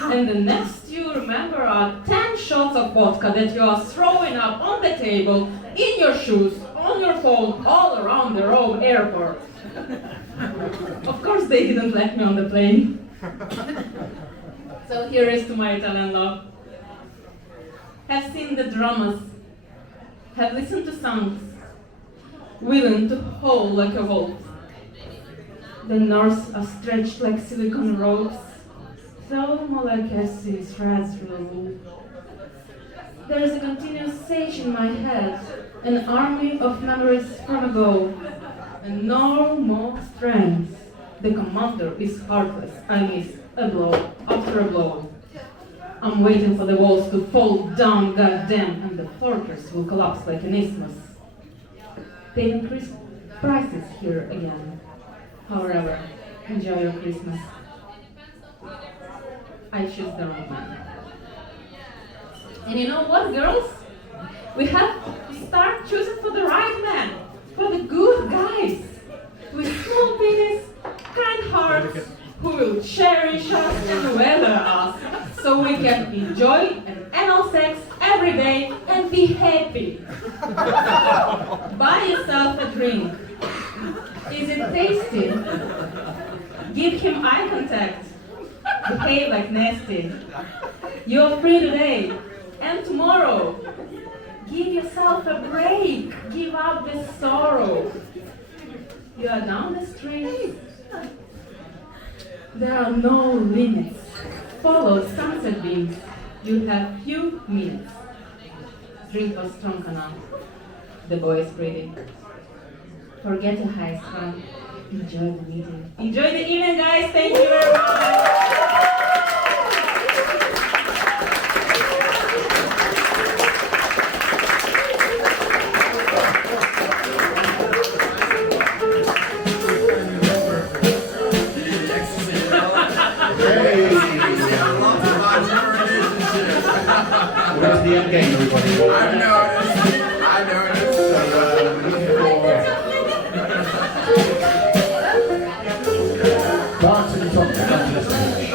And the next you remember are 10 shots of vodka that you are throwing up on the table, in your shoes, on your phone, all around the Rome airport. Of course they didn't let me on the plane. So here is to my Italian love. Have seen the dramas, have listened to songs, willing to howl like a wolf. The nerves are stretched like silicone ropes, so molecular threads through. There is a continuous sage in my head, an army of memories from ago, and no more strength, The commander is heartless. I miss a blow after a blow. I'm waiting for the walls to fall down, goddamn, and the fortress will collapse like an isthmus. They increase prices here again. However, enjoy your Christmas. I choose the wrong man. And you know what, girls? We have to start choosing for the right man, for the good guys, with small penis, kind hearts, who will cherish us and weather us, so we can enjoy an anal sex every day and be happy. Buy yourself a drink. Is it tasty? Give him eye contact. Behave like nasty. You're free today and tomorrow. Give yourself a break. Give up the sorrow. You are down the street. There are no limits. Follow sunset beams. You have few minutes. Drink was strong enough. The boy is pretty. Forget your high strung. Enjoy the meeting. Enjoy the evening, guys. Thank you very much. Where's the end game, everybody? I know it. Bart and Tom come to the stage.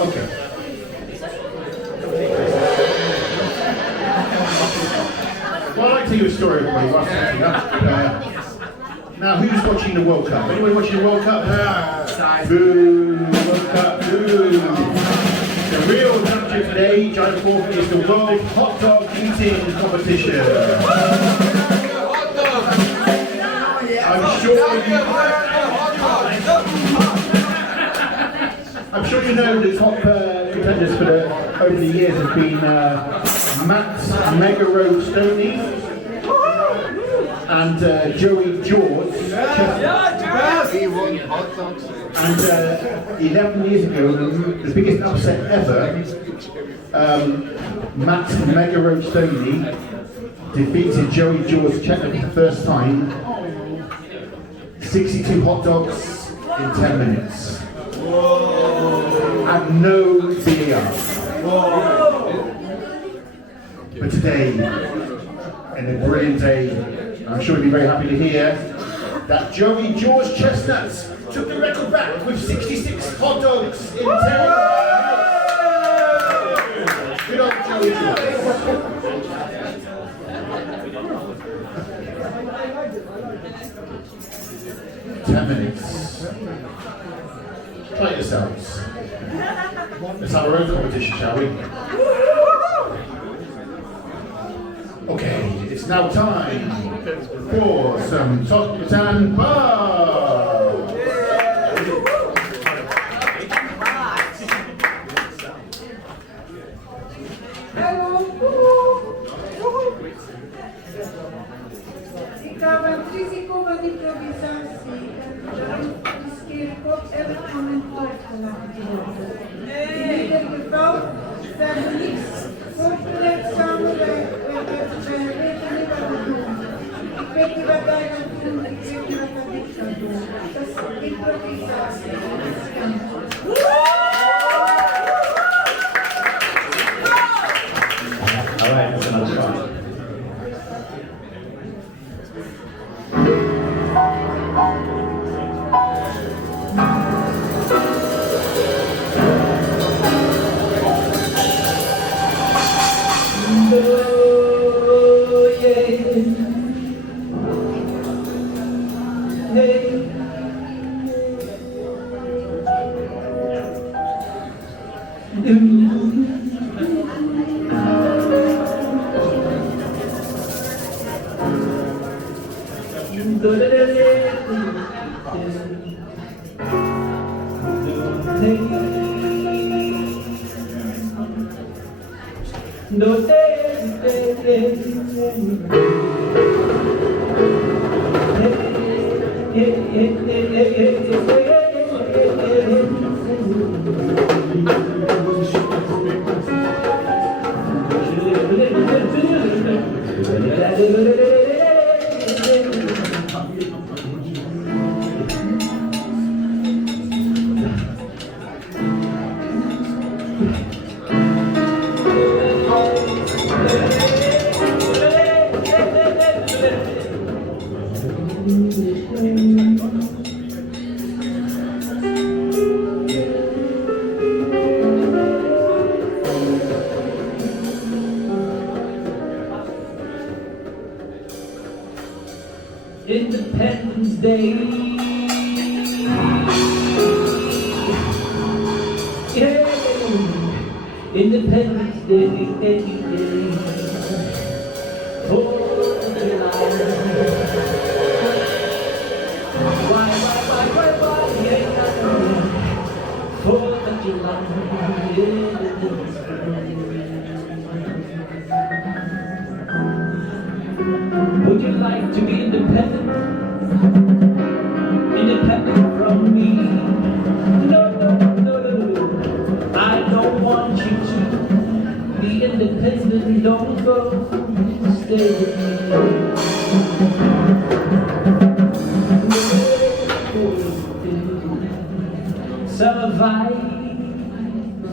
Okay. Well, I'd like to tell you a story, everybody, while setting up. Now, who's watching the World Cup? Anyone watching the World Cup? Boo! World Cup, boo! The real championship today, Giant Fourth, is the World Hot Dog Eating Competition. I'm sure you know the top contenders for over the years have been Matt Mega Road Stoney and Joey George. And 11 years ago, the biggest upset ever, Matt Mega Road Stoney defeated Joey George Chetna for the first time. 62 hot dogs in 10 minutes. And no VAR. But today, in a brilliant day, I'm sure you'll be very happy to hear that Joey George Chestnuts took the record back with 66 hot dogs in 10 minutes. Good old Joey George. 10 minutes. Try yourselves. Let's have our own competition, shall we? Okay, it's now time for some top 10 bars. Ik heb een risico van improvisatie en daarom riskeer ik ook elk moment uitgelachen te worden. In ieder geval, we hebben niets voorgelegd samen, wij weten niet wat we doen. Ik weet niet wat wij gaan doen, ik weet niet wat ik ga doen. Dat is improvisatie. All right, that's another song. No day. Independence Day. Yeah. Independence Day. Fourth of July. Why, yeah. Fourth of July. Would you like to be independent? Independent from me? No, no, no, no. I don't want you to be independent. Don't go, stay with me. Summer vibes,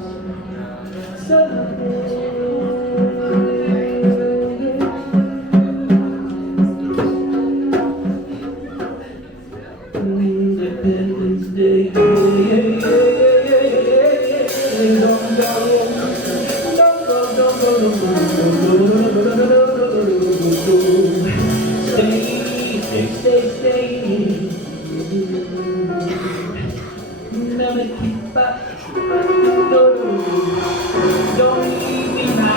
summer. Independence Day. Stay. Never keep back. Don't leave me now.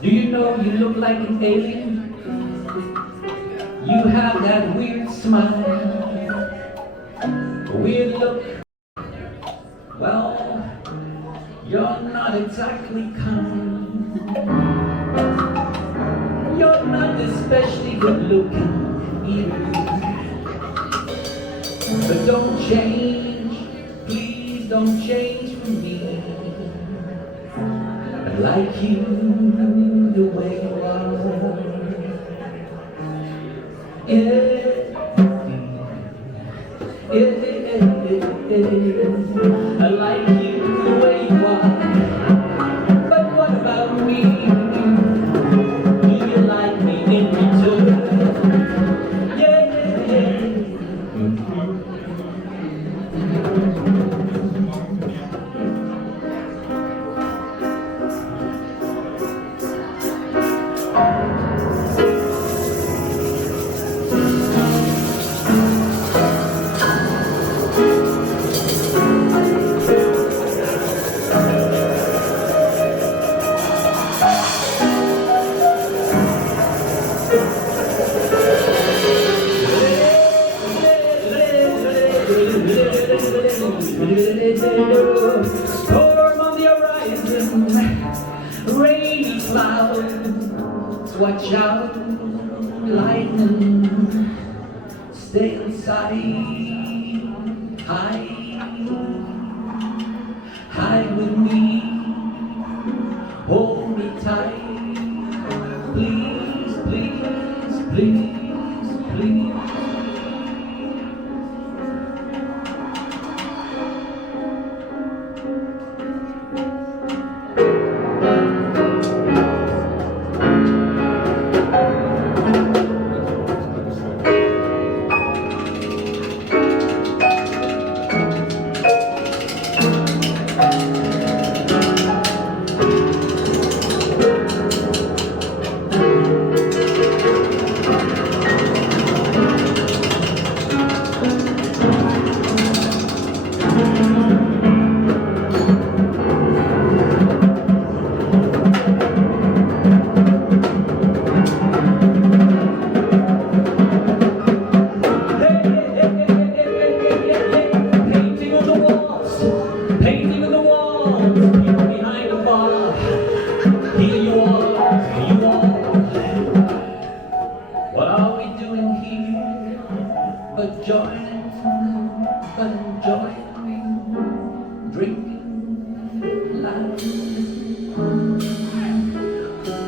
Do you know you look like an alien? You have that weird smile, a weird look. Well, you're not exactly kind. You're not especially good looking either. But don't change, please don't change for me. I like you the way you are. I like you the way you are. But what about me? Do you like me in return? Yeah. Storm on the horizon, rainy clouds, watch out, lightning, stay inside, hide with me, hold me tight, please, please, please, please. What are we doing here but joining, but enjoying, drinking life?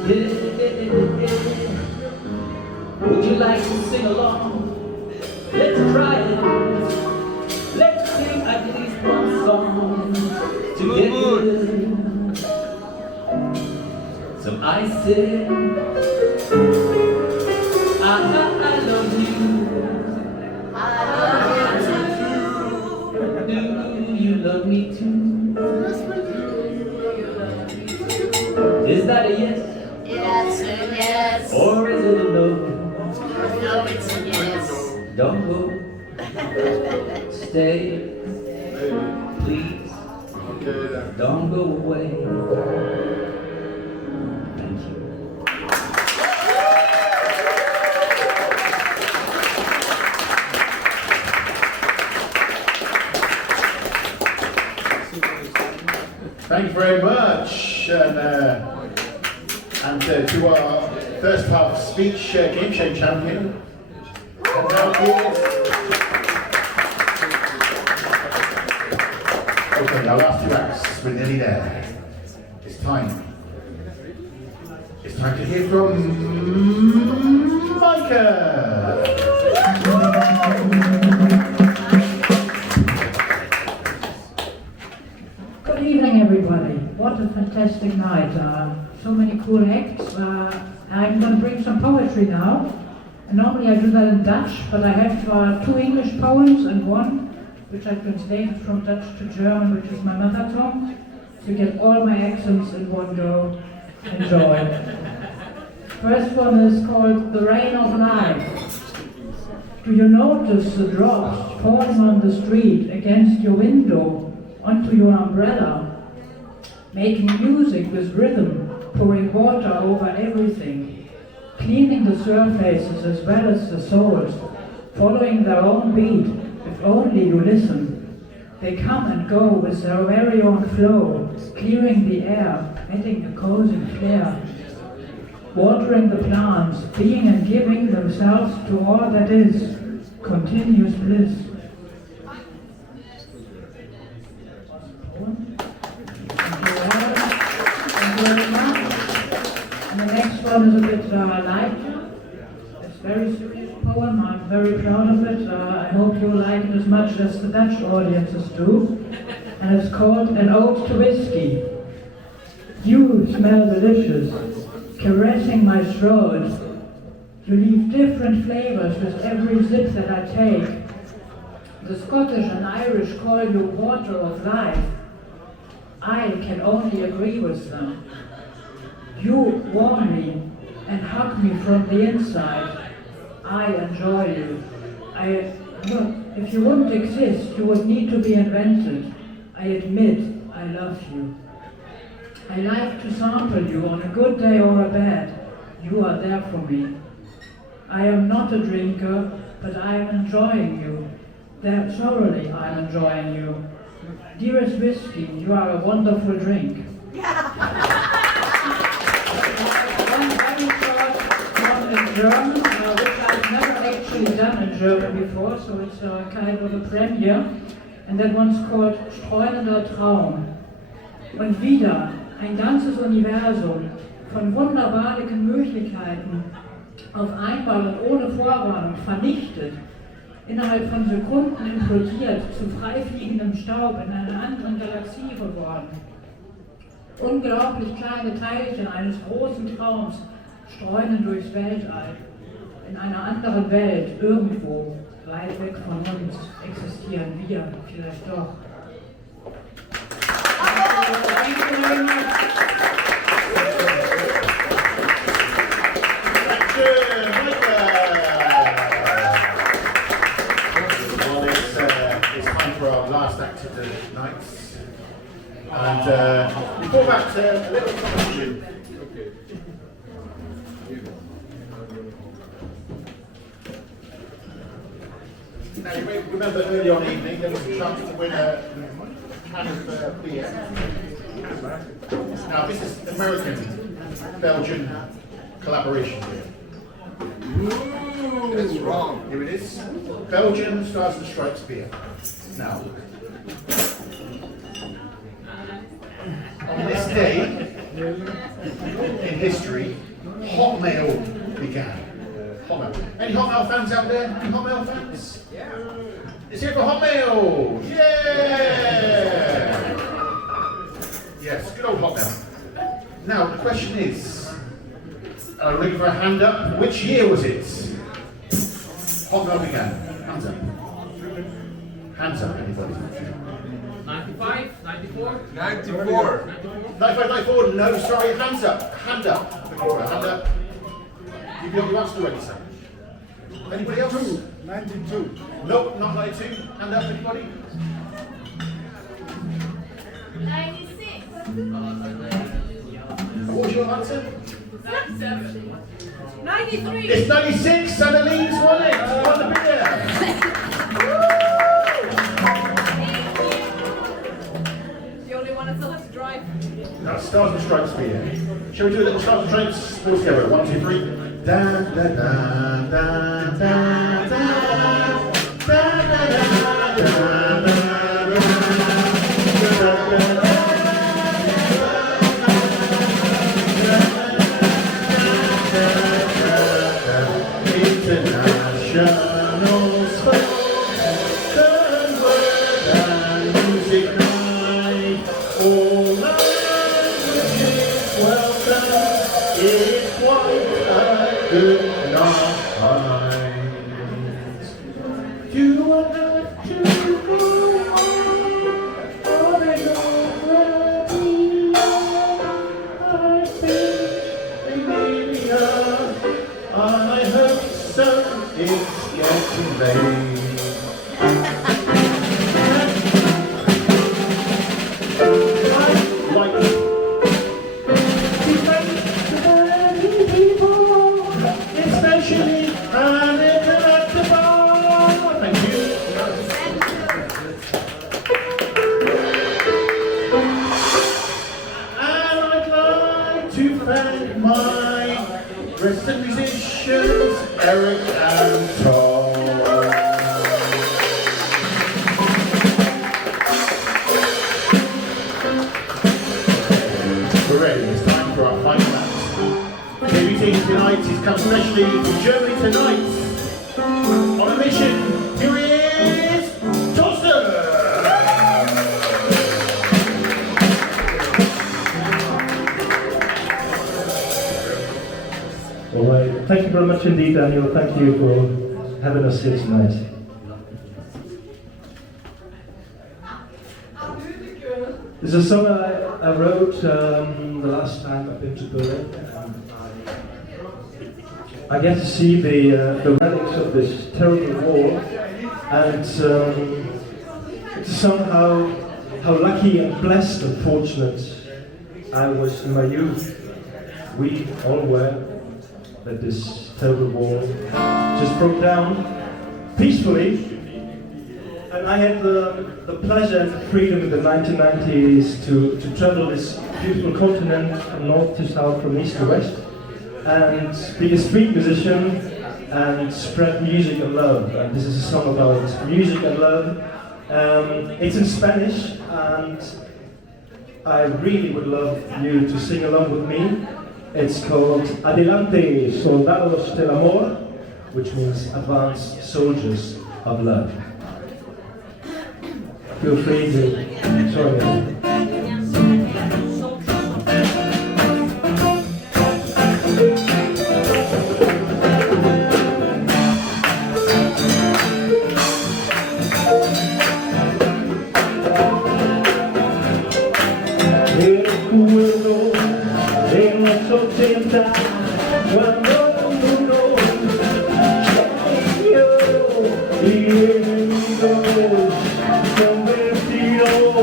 Yeah. Would you like to sing along? Let's try it. Let's sing at least one song together. So I said, I love you. I love you too. Do you love me too? Is that a yes? Yes, a yes. Or is it a no? No, it's a yes. Don't go. Stay. Please. Don't go away. Thank you. Thank you very much. And to our first half speech game show champion. Okay, our last two acts, we're nearly there. It's time. It's time to hear from Micah. Good evening, everybody. What a fantastic night. So many cool acts. I'm going to bring some poetry now. And normally I do that in Dutch, but I have two English poems and one which I translated from Dutch to German, which is my mother tongue, to get all my accents in one go. Enjoy. First one is called The Rain of Life. Do you notice the drops falling on the street against your window, onto your umbrella, making music with rhythm, pouring water over everything, cleaning the surfaces as well as the souls, following their own beat, if only you listen. They come and go with their very own flow, clearing the air, adding a cozy flair, watering the plants, being and giving themselves to all that is, continuous bliss. Thank you very much. And the next one is a bit lighter. It's a very serious poem. I'm very proud of it. I hope you like it as much as the Dutch audiences do. And it's called An Ode to Whiskey. You smell delicious, caressing my throat. You leave different flavors with every sip that I take. The Scottish and Irish call you water of life. I can only agree with them. You warm me and hug me from the inside. I enjoy you. If you wouldn't exist, you would need to be invented. I admit I love you. I like to sample you on a good day or a bad. You are there for me. I am not a drinker, but I am enjoying you. Thoroughly I am enjoying you. Dearest whiskey, you are a wonderful drink. One very short one in German, which I've never actually done in German before, so it's kind of a premiere. And that one's called Streunender Traum. Und wieder ein ganzes Universum von wunderbaren Möglichkeiten auf einmal und ohne Vorwarnung vernichtet, innerhalb von Sekunden implodiert, zu freifliegendem Staub in einer anderen Galaxie geworden. Unglaublich kleine Teilchen eines großen Traums streunen durchs Weltall. In einer anderen Welt, irgendwo, weit weg von uns, existieren wir vielleicht doch. Thank you very much. For our last act of the night. And before that, a little competition. Now, you may remember early on evening there was a chance to win a can of beer. Now, this is American-Belgian collaboration beer. That's wrong. Here it is. Belgium Stars and Stripes beer. Now, on this day in history, Hotmail began. Hotmail. Any Hotmail fans out there? Any Hotmail fans? Yeah. It's here for Hotmail. Yeah. Yes, good old Hotmail. Now the question is, looking for a hand up. Which year was it? Hotmail began. Hands up. Hands up, anybody? 95, 94? 94. 95, 94, no, sorry, hands up. Hand up. Looking for a hand up. You've got your answer already, sir. Anybody else? 92. Nope, not 92. Hand up, anybody? 96. What was your answer? 97. 93. It's 96, and the Leeds won it. Won the beer. The only one that still has to drive. No, Stars and Stripes beer. Shall we do a little Stars and Stripes all together? 1, 2, 3. Da da da da da da da da da da. International spoken word and music night. All languages welcome. It's quite a good night. Do I have to go on? Are they already? I think they maybe are. I hope so. It's getting late. Especially at the bar. Thank you. And I'd like to thank my resident musicians, Eric and Tom. We're ready. It's time for our final act. Debuting tonight, he's come specially from Germany tonight. On a mission, here he is, Torsten! All right. Thank you very much indeed, Daniel. Thank you for having us here tonight. This is a song I wrote the last time I've been to Berlin. I get to see the relics of this terrible war, and it's somehow how lucky and blessed and fortunate I was in my youth. We all were, that this terrible war just broke down peacefully. And I had the pleasure and the freedom in the 1990s to travel this beautiful continent from north to south, from east to west, and be a street musician and spread music and love. And this is a song about music and love. It's in Spanish, and I really would love you to sing along with me. It's called Adelante, Soldados del Amor, which means advance soldiers of love. Feel free to join in. Recuerdo en los 80 cuando el mundo cayó y enemigos convertidos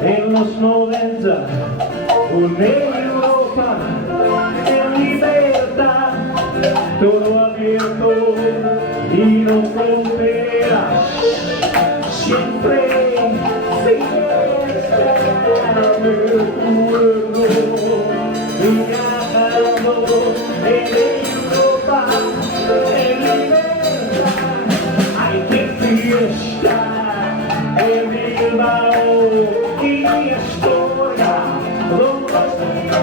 En los 90, una Europa en libertad, todo abierto y no fronteras, siempre sin estar. Me recuerdo viajando en Europa en libertad. Ay, qué fiesta en Bilbao y mi historia, todos los días.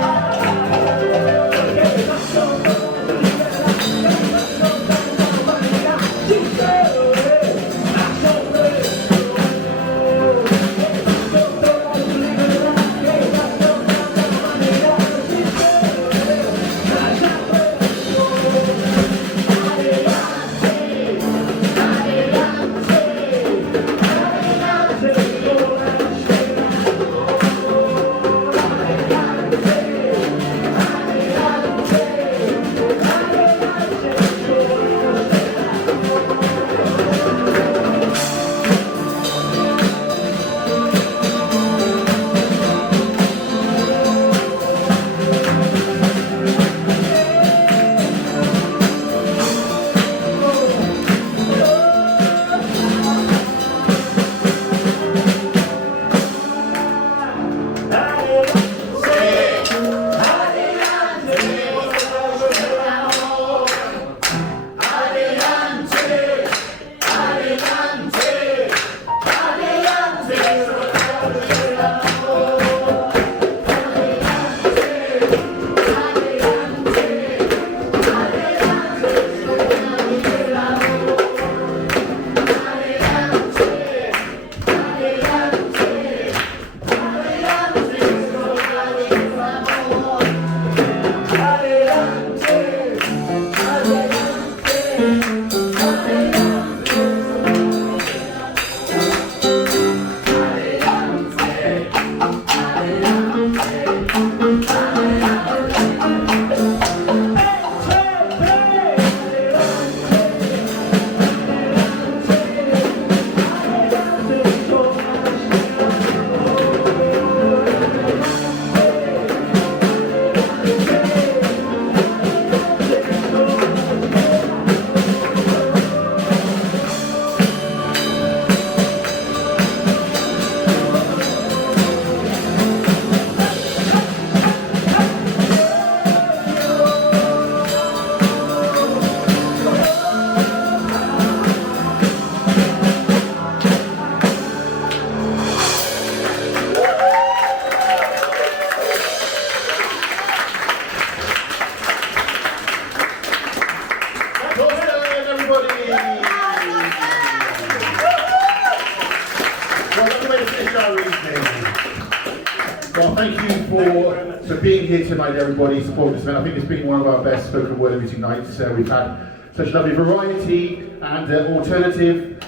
Well, thank you for being here tonight, everybody, supporting this event. I think it's been one of our best spoken word music nights. We've had such lovely variety and alternative.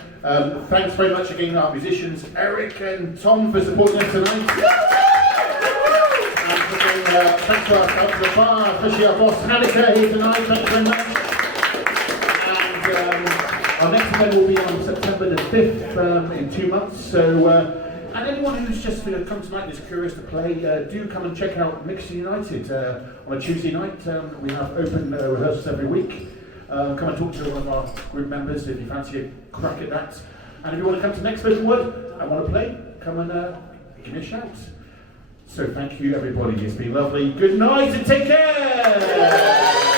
Thanks very much again to our musicians, Eric and Tom, for supporting us tonight. And thanks to our staff at the bar, especially our boss, Hanika, here tonight. Thanks very much. And our next event will be on September the 5th in 2 months. So, and anyone who's just come tonight and is curious to play, do come and check out Mixed United on a Tuesday night. We have open rehearsals every week. Come and talk to one of our group members if you fancy a crack at that. And if you want to come to next spoken word and want to play, come and give me a shout. So thank you, everybody. It's been lovely. Good night and take care.